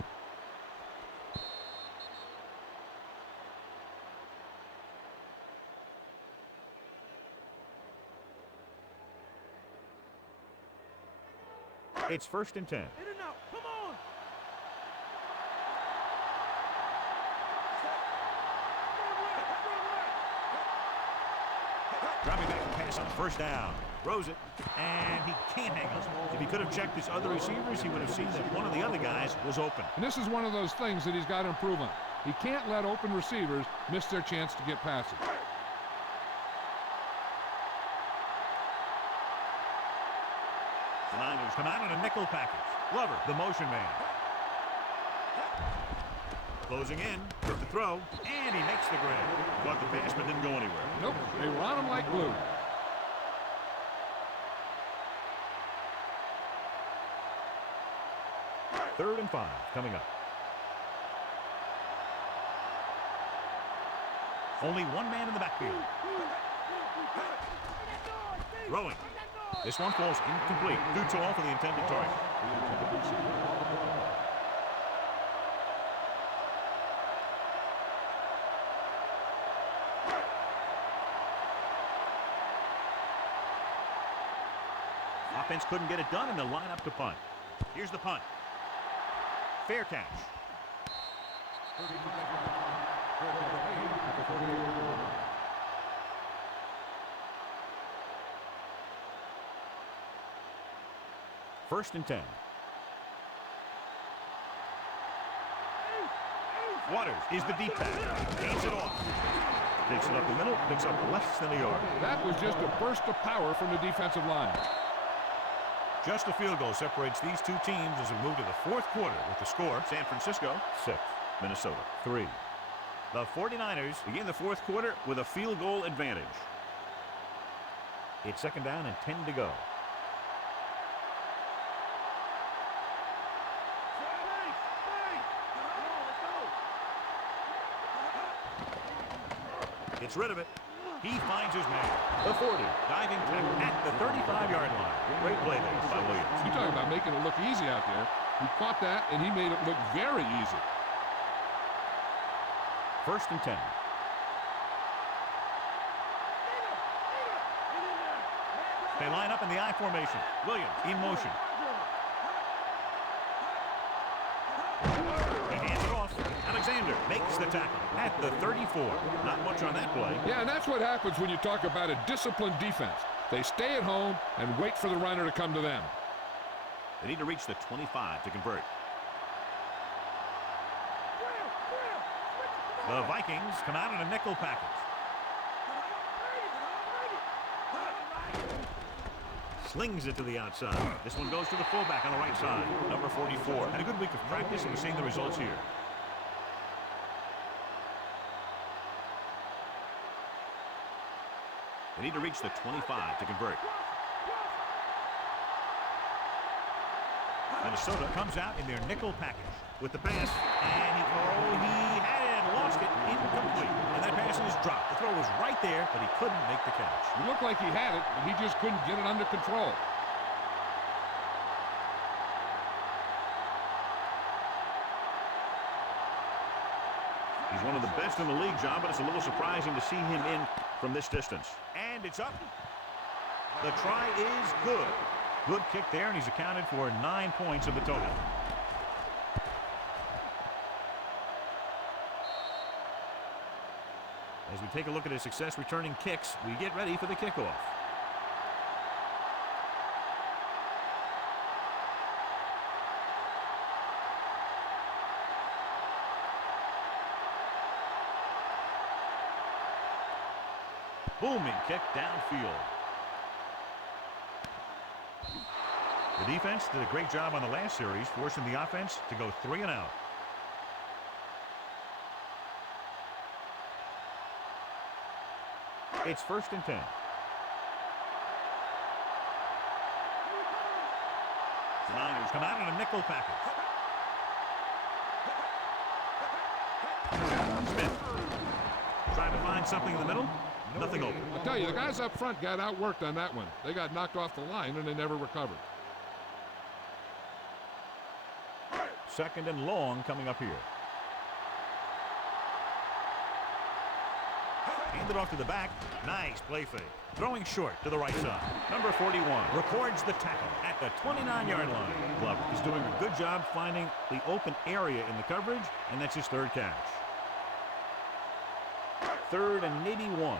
It's 1st and 10. Come on! Dropping back to pass on 1st down. Throws it, and he can't hang on. If he could have checked his other receivers, he would have seen that one of the other guys was open. And this is one of those things that he's got to improve on. He can't let open receivers miss their chance to get passes. The Niners come out in a nickel package. Glover, the motion man. Closing in with the throw, and he makes the grab. Caught the pass, but didn't go anywhere. Nope, they were on him like glue. Third and 5 coming up. Only one man in the backfield. Throwing. This one falls incomplete. Too tall for the intended target. Offense couldn't get it done, and they'll line up to punt. Here's the punt. Fair catch. First and 10. Waters is the deep pass. Hands it off. Takes it up the middle, picks up less than a yard. That was just a burst of power from the defensive line. Just a field goal separates these two teams as we move to the fourth quarter with the score, San Francisco 6, Minnesota 3. The 49ers begin the fourth quarter with a field goal advantage. It's second down and 10 to go. Gets rid of it. He finds his man. The 40, diving tackle at the 35-yard line. Great play there by Williams. You're talking about making it look easy out there. He caught that, and he made it look very easy. First and 10. They line up in the I formation. Williams in motion. He hands it off. Alexander makes the tackle at the 34. Not much on that play. Yeah, and that's what happens when you talk about a disciplined defense. They stay at home and wait for the runner to come to them. They need to reach the 25 to convert. The Vikings come out in a nickel package. Slings it to the outside. This one goes to the fullback on the right side. Number 44. Had a good week of practice, and we're seeing the results here. They need to reach the 25 to convert. Minnesota comes out in their nickel package with the pass, and he had it, lost it, incomplete. And that pass is dropped. The throw was right there, but he couldn't make the catch. It looked like he had it, but he just couldn't get it under control. He's one of the best in the league, John, but it's a little surprising to see him in from this distance. And it's up. The try is good. Good kick there, and he's accounted for 9 points of the total. As we take a look at his success returning kicks, we get ready for the kickoff. Booming kick downfield. The defense did a great job on the last series, forcing the offense to go 3 and out. It's first and 10. The Niners come out in a nickel package. Smith trying to find something in the middle. Nothing open. I tell you, the guys up front got outworked on that one. They got knocked off the line, and they never recovered. Second and long coming up here. Handed off to the back. Nice play fake. Throwing short to the right side. Number 41 records the tackle at the 29-yard line. Glover is doing a good job finding the open area in the coverage, and that's his third catch. Third and 81.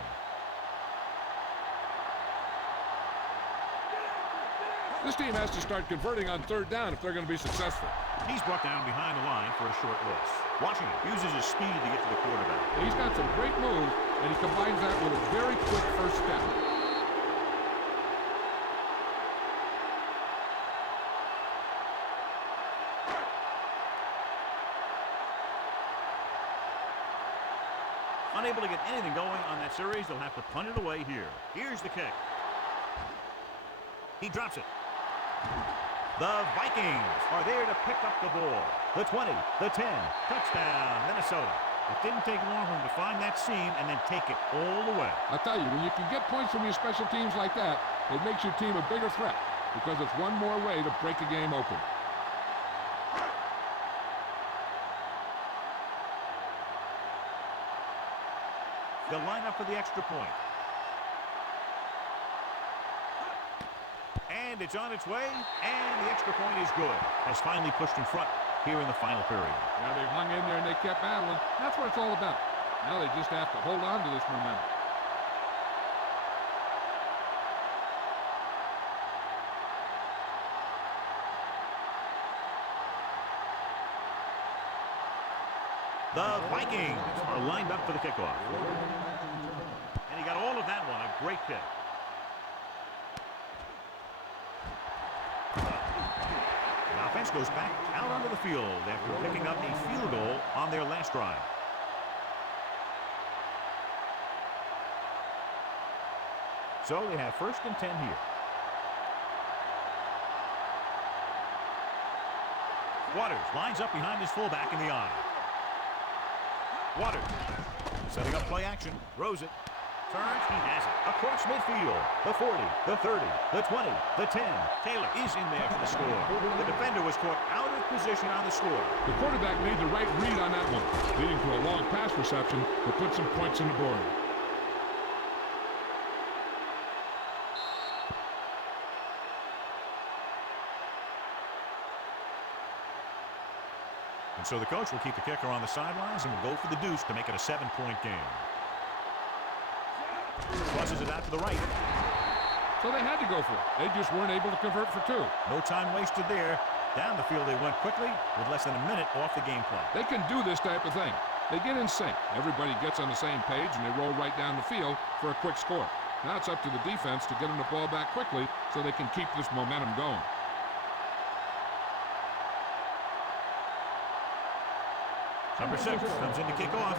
This team has to start converting on third down if they're going to be successful. He's brought down behind the line for a short loss. Washington uses his speed to get to the quarterback. He's got some great moves, and he combines that with a very quick first step. Unable to get anything going on that series, they'll have to punt it away here. Here's the kick. He drops it. The Vikings are there to pick up the ball. The 20, the 10, touchdown, Minnesota. It didn't take long for him to find that seam and then take it all the way. I tell you, when you can get points from your special teams like that, it makes your team a bigger threat because it's one more way to break a game open. They'll line up for the extra point. And it's on its way, and the extra point is good. Has finally pushed in front here in the final period. Now they hung in there and they kept battling. That's what it's all about. Now they just have to hold on to this momentum. The Vikings are lined up for the kickoff. And he got all of that one. A great kick. The offense goes back out onto the field after picking up a field goal on their last drive. So they have 1st and 10 here. Waters lines up behind his fullback in the eye. Waters setting up play action. Throws it. Turns. He has it. Across midfield. The 40, the 30, the 20, the 10. Taylor is in there for the score. The defender was caught out of position on the score. The quarterback made the right read on that one, leading to a long pass reception to put some points on the board. And so the coach will keep the kicker on the sidelines and will go for the deuce to make it a 7-point game. Crosses it out to the right. So they had to go for it. They just weren't able to convert for 2. No time wasted there. Down the field they went quickly with less than a minute off the game clock. They can do this type of thing. They get in sync. Everybody gets on the same page and they roll right down the field for a quick score. Now it's up to the defense to get them the ball back quickly so they can keep this momentum going. Number 6 comes in to kick off.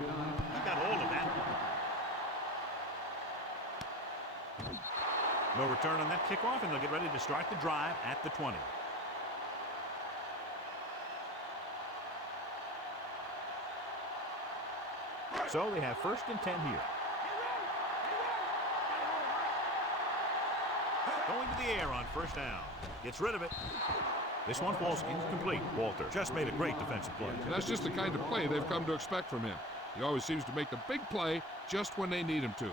He got all of that. No return on that kickoff, and they'll get ready to start the drive at the 20. So they have 1st and 10 here. Going to the air on 1st down. Gets rid of it. This one falls incomplete. Walter just made a great defensive play. And that's just the kind of play they've come to expect from him. He always seems to make the big play just when they need him to.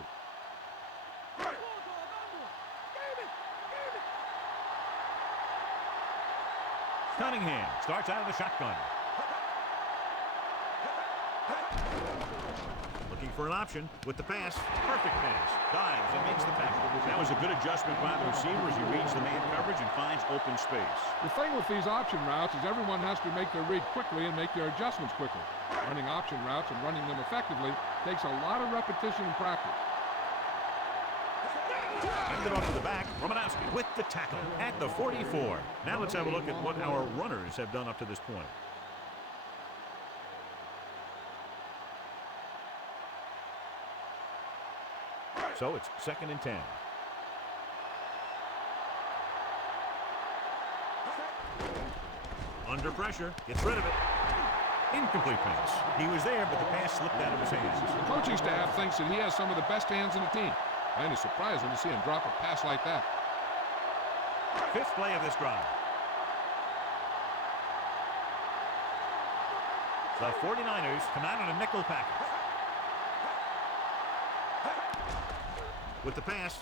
Cunningham starts out of the shotgun. Looking for an option with the pass. Perfect pass. Dives and makes the tackle. That was a good adjustment by the receiver as he reads the man coverage and finds open space. The thing with these option routes is everyone has to make their read quickly and make their adjustments quickly. Running option routes and running them effectively takes a lot of repetition and practice. Handed off to the back. Romanowski with the tackle at the 44. Now let's have a look at what our runners have done up to this point. So it's 2nd and 10. Under pressure, gets rid of it. Incomplete pass. He was there, but the pass slipped out of his hands. The coaching staff thinks that he has some of the best hands in the team. And it's surprising to see him drop a pass like that. 5th play of this drive. The 49ers come out on a nickel package. With the pass,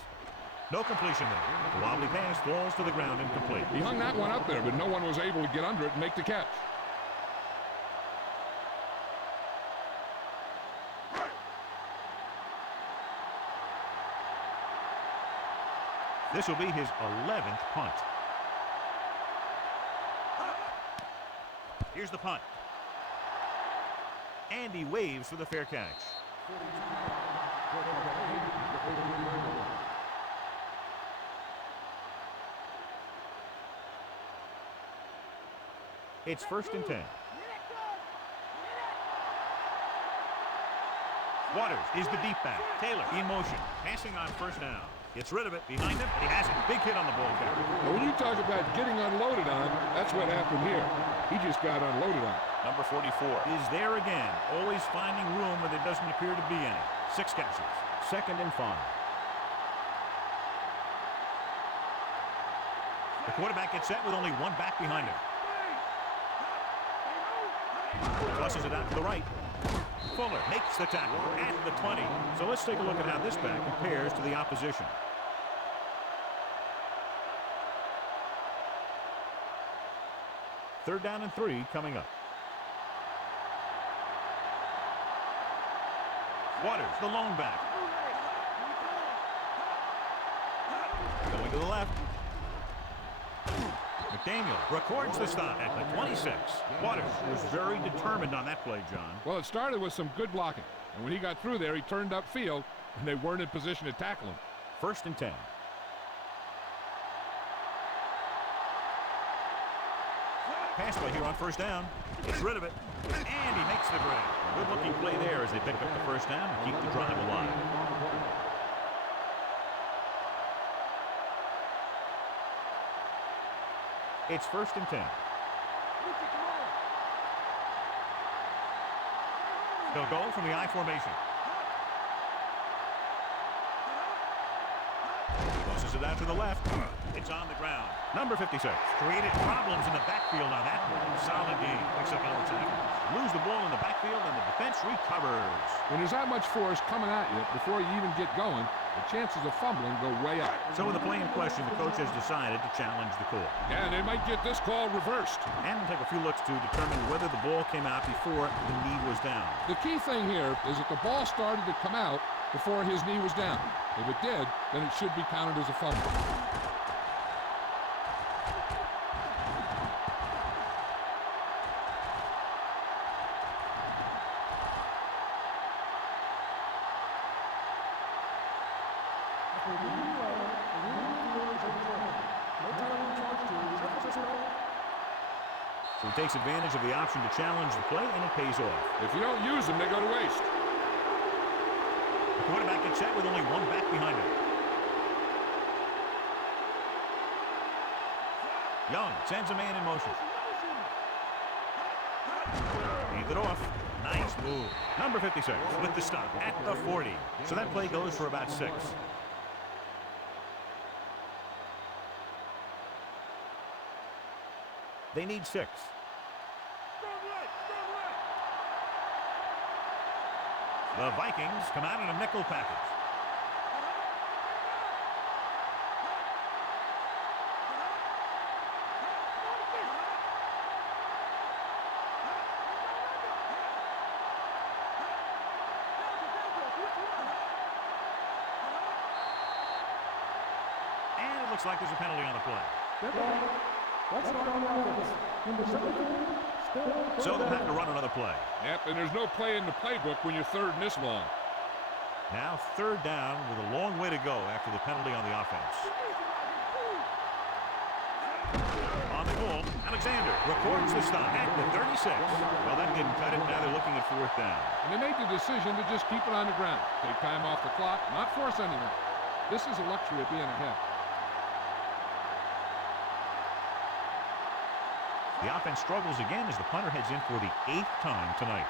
no completion there. The wobbly pass falls to the ground incomplete. He hung that one up there, but no one was able to get under it and make the catch. This will be his 11th punt. Here's the punt. And he waves for the fair catch. It's 1st and 10. Waters is the deep back. Taylor in motion. Passing on first down. Gets rid of it. Behind him. He has it. Big hit on the ball carrier. Now, when you talk about getting unloaded on, that's what happened here. He just got unloaded on. Number 44 is there again. Always finding room where there doesn't appear to be any. 6 catches. 2nd and 5. The quarterback gets set with only 1 back behind him. Flushes it out to the right. Fuller makes the tackle at the 20. So let's take a look at how this back compares to the opposition. Third down and 3 coming up. Waters, the lone back. Going to the left. McDaniel records the stop at the 26. Waters was very determined on that play, John. Well, it started with some good blocking. And when he got through there, he turned upfield, and they weren't in position to tackle him. 1st and 10. Pass play here on first down. Gets rid of it. And he makes the grab. Good-looking play there as they pick up the first down and keep the drive alive. It's 1st and 10. They'll go from the I formation. Tosses it out to the left. It's on the ground. Number 56 created problems in the backfield on that one. Solid game. Picks up all the tackles. Lose the ball in the backfield and the defense recovers. When there's that much force coming at you before you even get going, the chances of fumbling go way up. So with the play in question, the coach has decided to challenge the call. Yeah, they might get this call reversed. And we'll take a few looks to determine whether the ball came out before the knee was down. The key thing here is that the ball started to come out before his knee was down. If it did, then it should be counted as a fumble. So he takes advantage of the option to challenge the play, and it pays off. If you don't use them, they go to waste. The quarterback gets set with only 1 back behind him. Young sends a man in motion. Hands it off. Nice move. Number 56 with the stop at the 40. So that play goes for about 6. They need 6. The Vikings come out in a nickel package. And it looks like there's a penalty on the play. So they'll have to run another play. Yep, and there's no play in the playbook when you're third and this long. Now 3rd down with a long way to go after the penalty on the offense. On the goal, Alexander records the stop at the 36. Well, that didn't cut it. Now they're looking at 4th down. And they made the decision to just keep it on the ground. Take time off the clock, not force anything. This is a luxury of being ahead. The offense struggles again as the punter heads in for the 8th time tonight.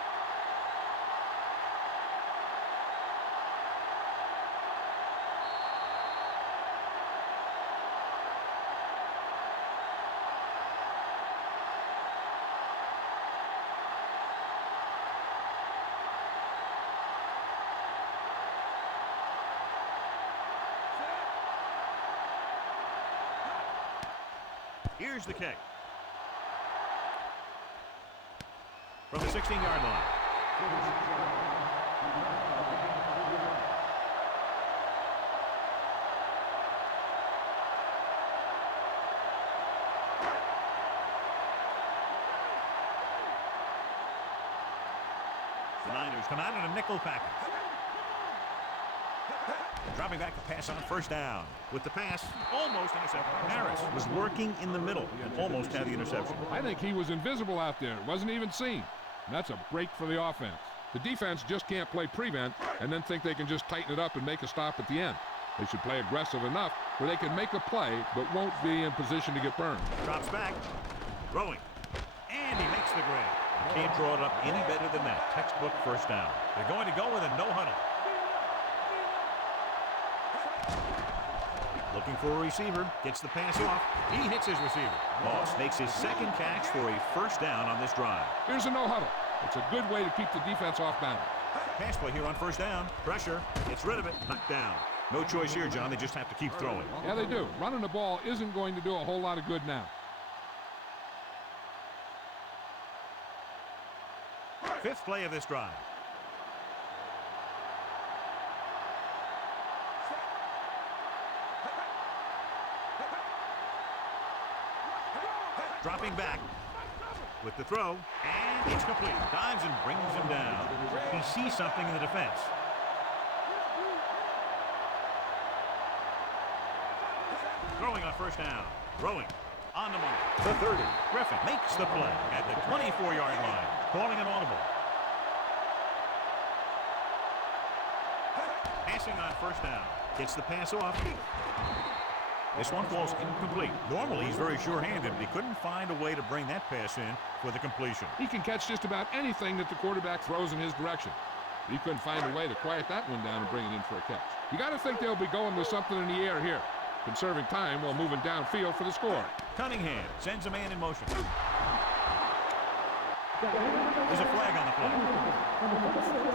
Here's the kick. From the 16-yard line. The Niners come out in a nickel package. Dropping back to pass on 1st down. With the pass, almost intercepted. Harris was working in the middle and almost had the interception. I think he was invisible out there. It wasn't even seen. And that's a break for the offense. The defense just can't play prevent and then think they can just tighten it up and make a stop at the end. They should play aggressive enough where they can make a play but won't be in position to get burned. Drops back. Throwing. And he makes the grab. Can't draw it up any better than that. Textbook first down. They're going to go with a no huddle. Looking for a receiver. Gets the pass off. He hits his receiver. Moss makes his second catch for a first down on this drive. Here's a no huddle. It's a good way to keep the defense off balance. Pass play here on first down. Pressure. Gets rid of it. Knocked down. No choice here, John. They just have to keep throwing. Yeah, they do. Running the ball isn't going to do a whole lot of good now. Fifth play of this drive. Dropping back with the throw, and it's complete. Dives and brings him down. He sees something in the defense. Throwing on first down. Throwing on the mark. The 30. Griffin makes the play at the 24-yard line. Calling an audible. Passing on first down. Gets the pass off. This one falls incomplete. Normally, he's very sure-handed, but he couldn't find a way to bring that pass in for the completion. He can catch just about anything that the quarterback throws in his direction. He couldn't find a way to quiet that one down and bring it in for a catch. You got to think they'll be going with something in the air here, conserving time while moving downfield for the score. Cunningham sends a man in motion. There's a flag on the play.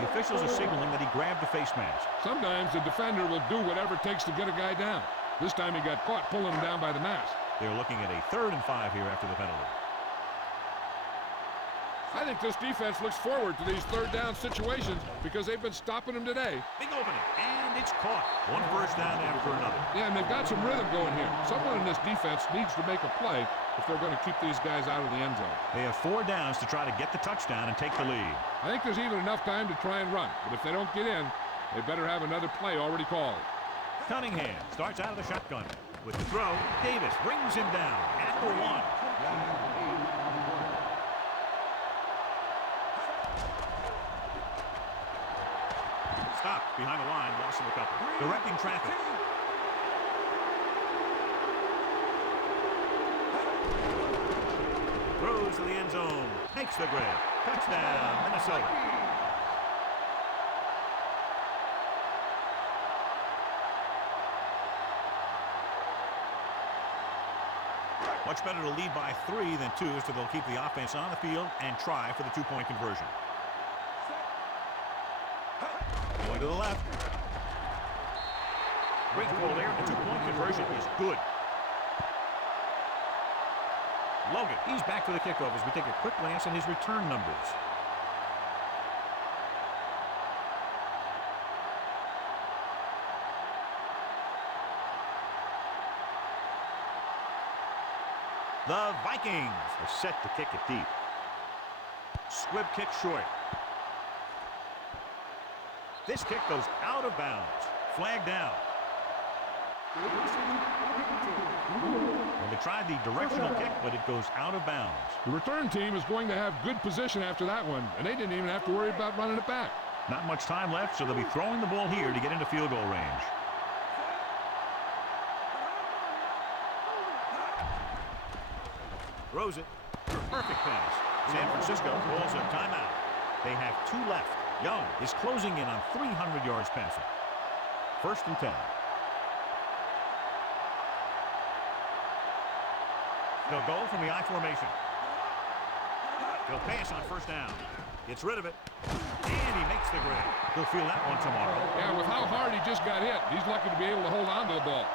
The officials are signaling that he grabbed the face mask. Sometimes the defender will do whatever it takes to get a guy down. This time he got caught pulling him down by the mask. They're looking at a 3rd and 5 here after the penalty. I think this defense looks forward to these third down situations because they've been stopping them today. Big opening, and it's caught. One first down after another. Yeah, and they've got some rhythm going here. Someone in this defense needs to make a play if they're going to keep these guys out of the end zone. They have 4 downs to try to get the touchdown and take the lead. I think there's even enough time to try and run, but if they don't get in, they better have another play already called. Cunningham starts out of the shotgun. With the throw, Davis brings him down at the 1. Stopped behind the line, loss of a couple. Directing traffic. Throws to the end zone. Makes the grab. Touchdown, Minnesota. Much better to lead by 3 than 2, so they'll keep the offense on the field and try for the 2-point conversion. Going to the left. Great goal there. The 2-point conversion is good. Logan, he's back for the kickoff as we take a quick glance at his return numbers. The Vikings are set to kick it deep. Squib kick short. This kick goes out of bounds. Flag down. Well, they tried the directional kick, but it goes out of bounds. The return team is going to have good position after that one, and they didn't even have to worry about running it back. Not much time left, so they'll be throwing the ball here to get into field goal range. Throws it. Perfect pass. San Francisco calls a timeout. They have 2 left. Young is closing in on 300 yards passing. 1st and 10. They'll go from the I formation. They'll pass on first down. Gets rid of it. And he makes the grab. He'll feel that one tomorrow. Yeah, with how hard he just got hit, he's lucky to be able to hold on to the ball.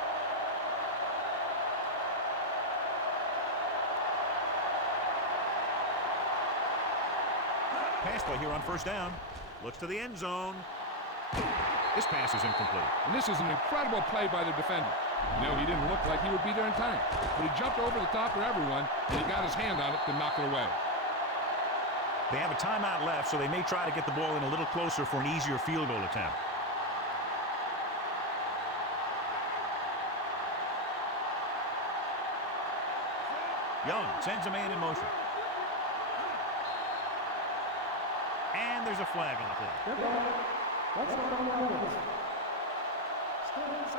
Pass play here on first down. Looks to the end zone. This pass is incomplete. And this is an incredible play by the defender. You know, he didn't look like he would be there in time, but he jumped over the top of everyone, and he got his hand on it to knock it away. They have a timeout left, so they may try to get the ball in a little closer for an easier field goal attempt. Young sends a man in motion. And there's a flag on the play.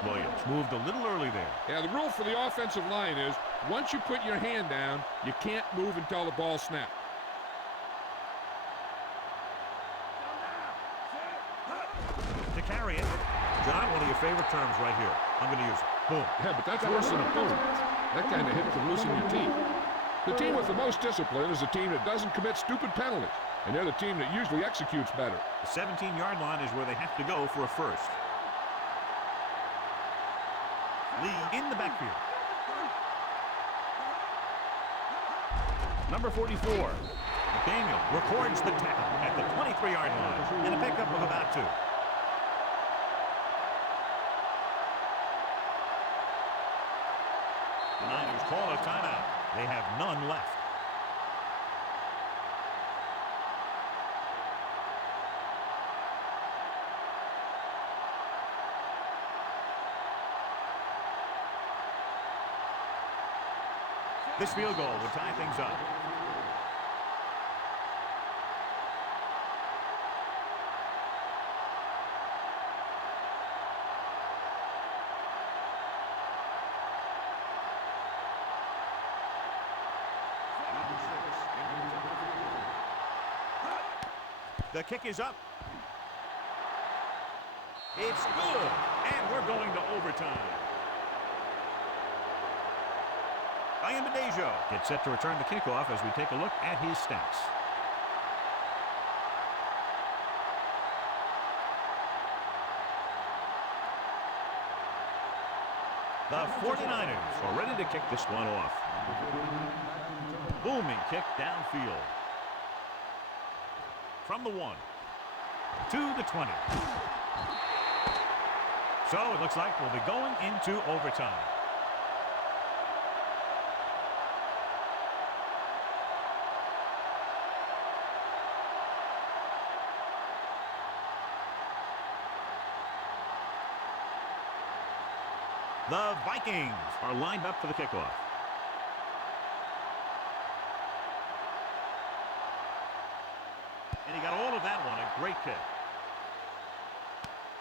Williams moved a little early there. Yeah, the rule for the offensive line is once you put your hand down, you can't move until the ball snaps. To carry it. John, one of your favorite terms right here. I'm going to use it. Boom. Yeah, but that's worse than a boom. That kind of hit can loosen your teeth. The team with the most discipline is the team that doesn't commit stupid penalties, and they're the team that usually executes better. The 17-yard line is where they have to go for a first. Lee in the backfield. Number 44. Daniel records the tackle at the 23-yard line and a pickup of about 2. The Niners call a timeout. They have none left. This field goal would tie things up. The kick is up. It's good. And we're going to overtime. Ian Badejo gets set to return the kickoff as we take a look at his stats. The 49ers are ready to kick this one off. Booming kick downfield. From the 1 to the 20. So it looks like we'll be going into overtime. The Vikings are lined up for the kickoff. And he got all of that one. A great kick.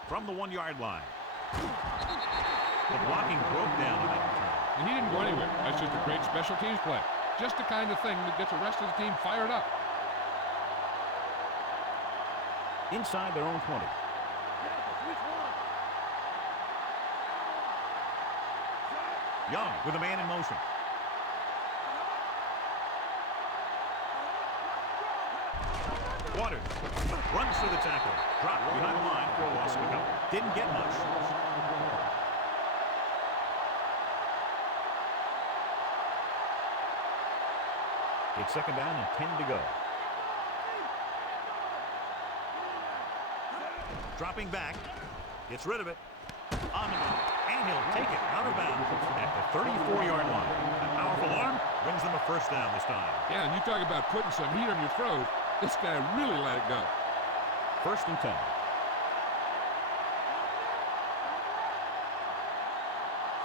From the 1-yard line. The blocking broke down on that return. And he didn't go anywhere. That's just a great special teams play. Just the kind of thing that gets the rest of the team fired up. Inside their own 20. Young with a man in motion. Waters runs through the tackle. Dropped behind the line for a loss of a couple. Didn't get much. It's second down and 10 to go. Dropping back. Gets rid of it. On the move. And he'll take it out of bounds at the 34-yard line. A powerful arm brings them a first down this time. Yeah, and you talk about putting some heat on your throat. This guy really let it go. First and 10.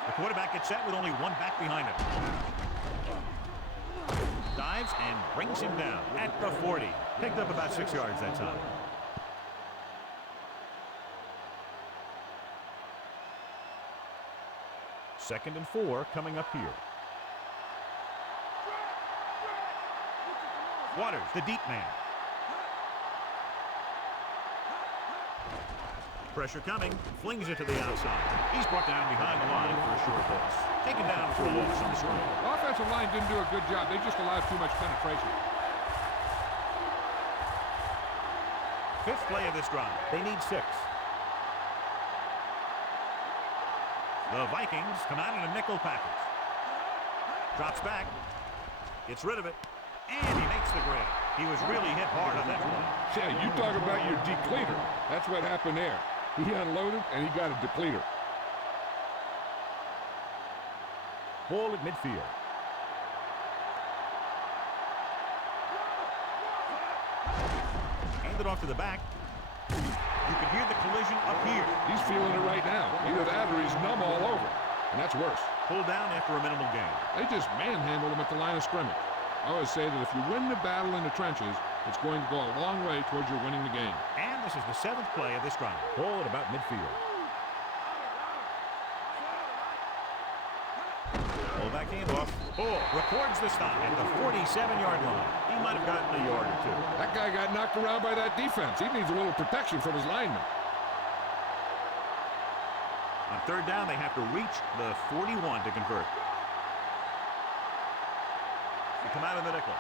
The quarterback gets set with only one back behind him. Dives and brings him down at the 40. Picked up about 6 yards that time. Second and 4 coming up here. Waters, the deep man. Pressure coming, flings it to the outside. He's brought down behind the line for a short loss. Taken down for a loss on the screen. Offensive line didn't do a good job. They just allowed too much penetration. Fifth play of this drive. They need 6. The Vikings come out in a nickel package. Drops back. Gets rid of it. And he makes the grab. He was really hit hard on that one. Yeah, you talk about your depleter. That's what happened there. He unloaded and he got a depleter. Ball at midfield. Handed off to the back. You can hear the collision up here. He's feeling it right now. Either that or he's numb all over. And that's worse. Pulled down after a minimal gain. They just manhandled him at the line of scrimmage. I always say that if you win the battle in the trenches, it's going to go a long way towards your winning the game. And this is the 7th play of this drive. Ball at about midfield. Pull back handoff. Oh, records the stop at the 47-yard line. He might have gotten a yard or two. That guy got knocked around by that defense. He needs a little protection from his lineman. On 3rd down, they have to reach the 41 to convert. They come out of the nickel.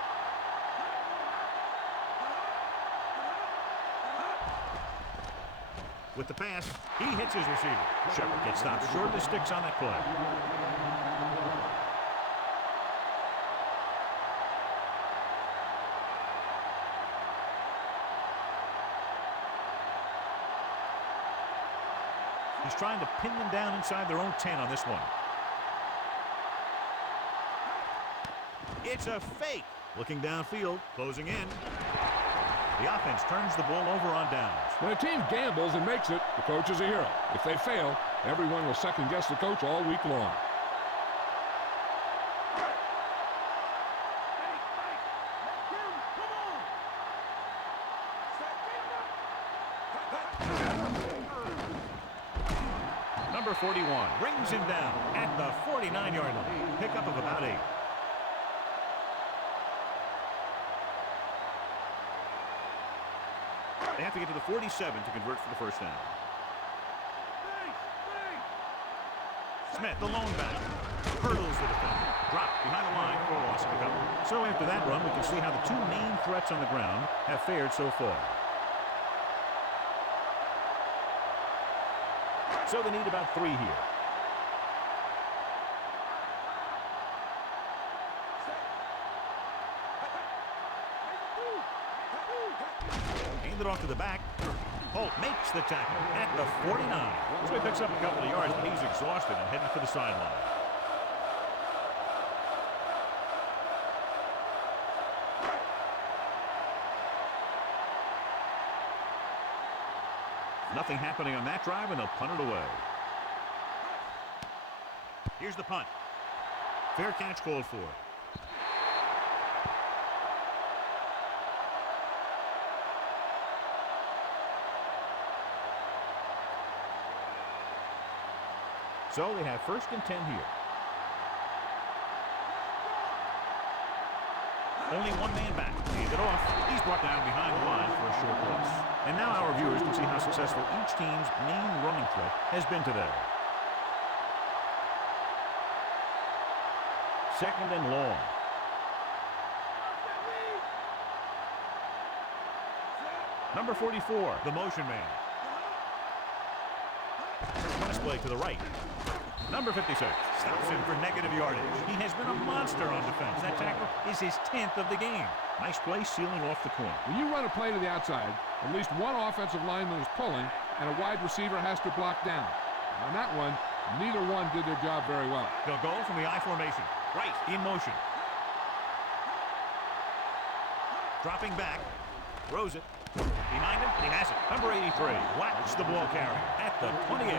With the pass, he hits his receiver. Shepard gets stopped short of the sticks on that play. He's trying to pin them down inside their own 10 on this one. It's a fake. Looking downfield, closing in. The offense turns the ball over on downs. When a team gambles and makes it, the coach is a hero. If they fail, everyone will second-guess the coach all week long. Number 41 brings him down at the 49-yard line. Pickup of about 8. They have to get to the 47 to convert for the first down. Smith, the lone back, hurdles the defender. Dropped behind the line for a loss of a couple. So after that run, we can see how the two main threats on the ground have fared so far. So they need about 3 here. Handed off to the back. Holt makes the tackle at the 49. So he picks up a couple of yards, but he's exhausted and heading for the sideline. Nothing happening on that drive, and they'll punt it away. Here's the punt. Fair catch called for. So they have 1st and 10 here. Only one man back. Hand it off. He's brought down behind the line for a short loss. And now our viewers can see how successful each team's main running threat has been today. 2nd and long. Number 44, the motion man. Pass play to the right. Number 56 stops him for negative yardage. He has been a monster on defense. That tackle is his 10th of the game. Nice play sealing off the corner. When you run a play to the outside, at least one offensive lineman is pulling, and a wide receiver has to block down. On that one, neither one did their job very well. They'll go from the I formation. Right, in motion. Dropping back. Throws it. Behind him, and he has it. Number 83 whacks the ball carrier at the 28.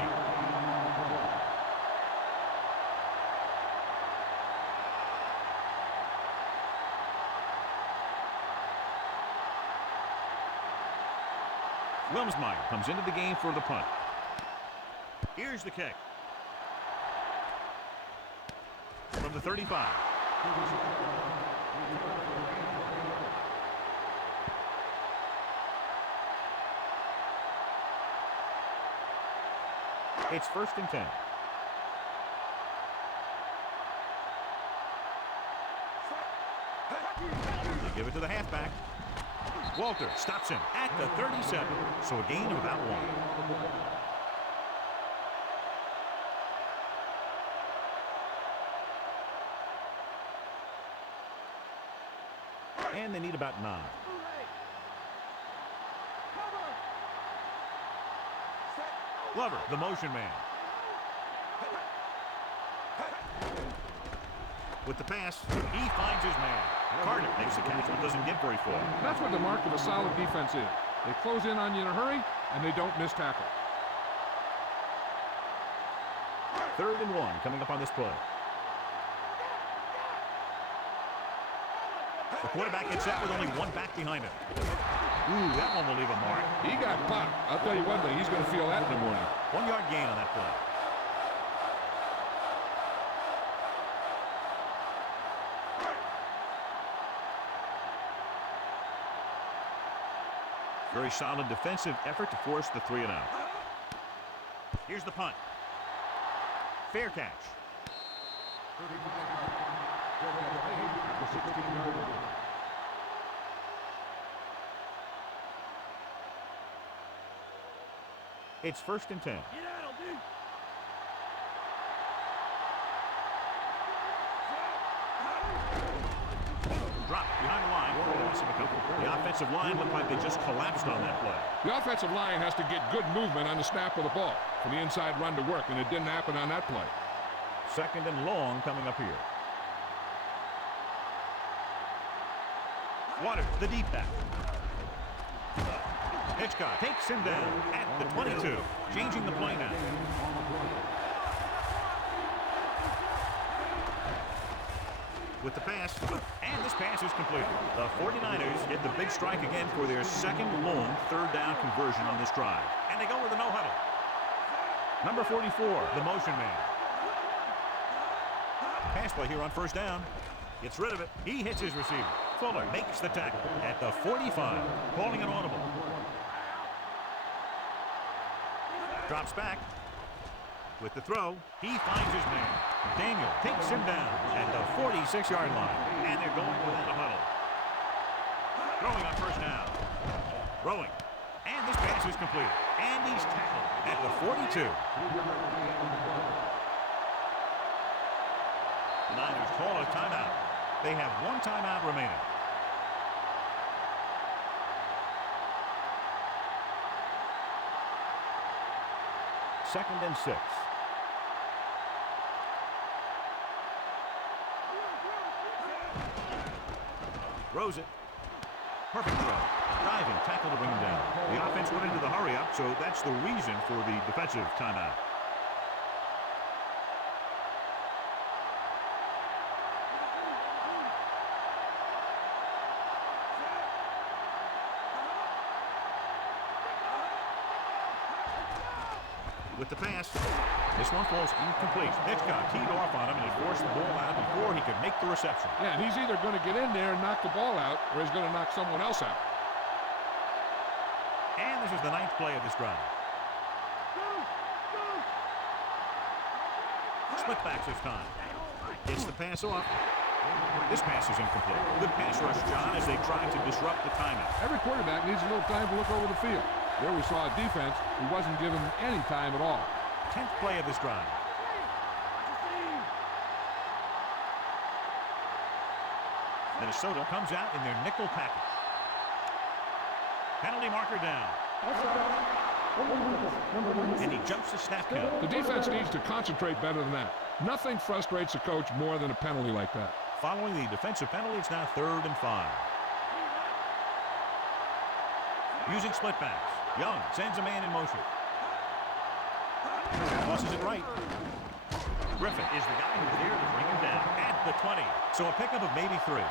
Wilmsmeyer comes into the game for the punt. Here's the kick. From the 35. It's 1st and 10. They give it to the halfback. Walter stops him at the 37, so a gain of about 1. And they need about 9. Glover, the motion man. With the pass, he finds his man. Carter makes the catch, but doesn't get very far. That's what the mark of a solid defense is. They close in on you in a hurry, and they don't miss tackle. 3rd and 1 coming up on this play. The quarterback gets set with only one back behind him. Ooh, that one will leave a mark. He got popped. I'll tell you one thing, he's going to feel that in the morning. 1 yard gain on that play. Very solid defensive effort to force the 3 and out. Here's the punt. Fair catch. It's 1st and 10. Drop behind the line. Loss of a couple. The offensive line looked like they just collapsed on that play. The offensive line has to get good movement on the snap of the ball for the inside run to work, and it didn't happen on that play. 2nd and long coming up here. Waters, the deep back. Hitchcock takes him down at the 22. Changing the play now. With the pass, and this pass is completed. The 49ers get the big strike again for their 2nd long 3rd down conversion on this drive. And they go with a no-huddle. Number 44, the motion man. Pass play here on 1st down. Gets rid of it. He hits his receiver. Fuller makes the tackle at the 45, calling an audible. Drops back. With the throw, he finds his man. Daniel takes him down at the 46-yard line. And they're going without a huddle. Throwing on 1st down. Throwing. And this pass is completed. And he's tackled at the 42. The Niners call a timeout. They have 1 timeout remaining. Second and 6. Throws it. Perfect throw. Diving tackle to bring him down. The offense went into the hurry-up, so that's the reason for the defensive timeout. With the pass, this one falls incomplete. Hitchcock teed off on him and he forced the ball out before he could make the reception. Yeah, and he's either going to get in there and knock the ball out, or he's going to knock someone else out. And this is the 9th play of this drive. Split backs this time. Gets the pass off. This pass is incomplete. Good pass rush, John, as they try to disrupt the timeout. Every quarterback needs a little time to look over the field. There we saw a defense who wasn't given any time at all. 10th play of this drive. Minnesota comes out in their nickel package. Penalty marker down. And he jumps the snap count. The defense needs to concentrate better than that. Nothing frustrates a coach more than a penalty like that. Following the defensive penalty, it's now 3rd and 5. Using split backs. Young sends a man in motion. Tosses it right. Griffin is the guy who's there to bring him down at the 20. So a pickup of maybe 3.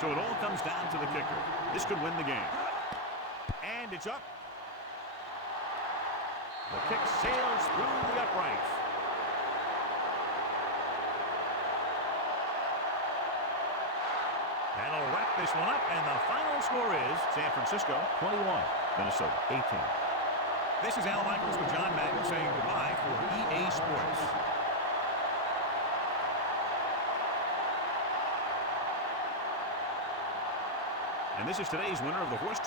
So it all comes down to the kicker. This could win the game. And it's up. The kick sails through the uprights. That'll wrap this one up, and the final score is San Francisco 21, Minnesota 18. This is Al Michaels with John Madden saying goodbye for EA Sports. And this is today's winner of the horse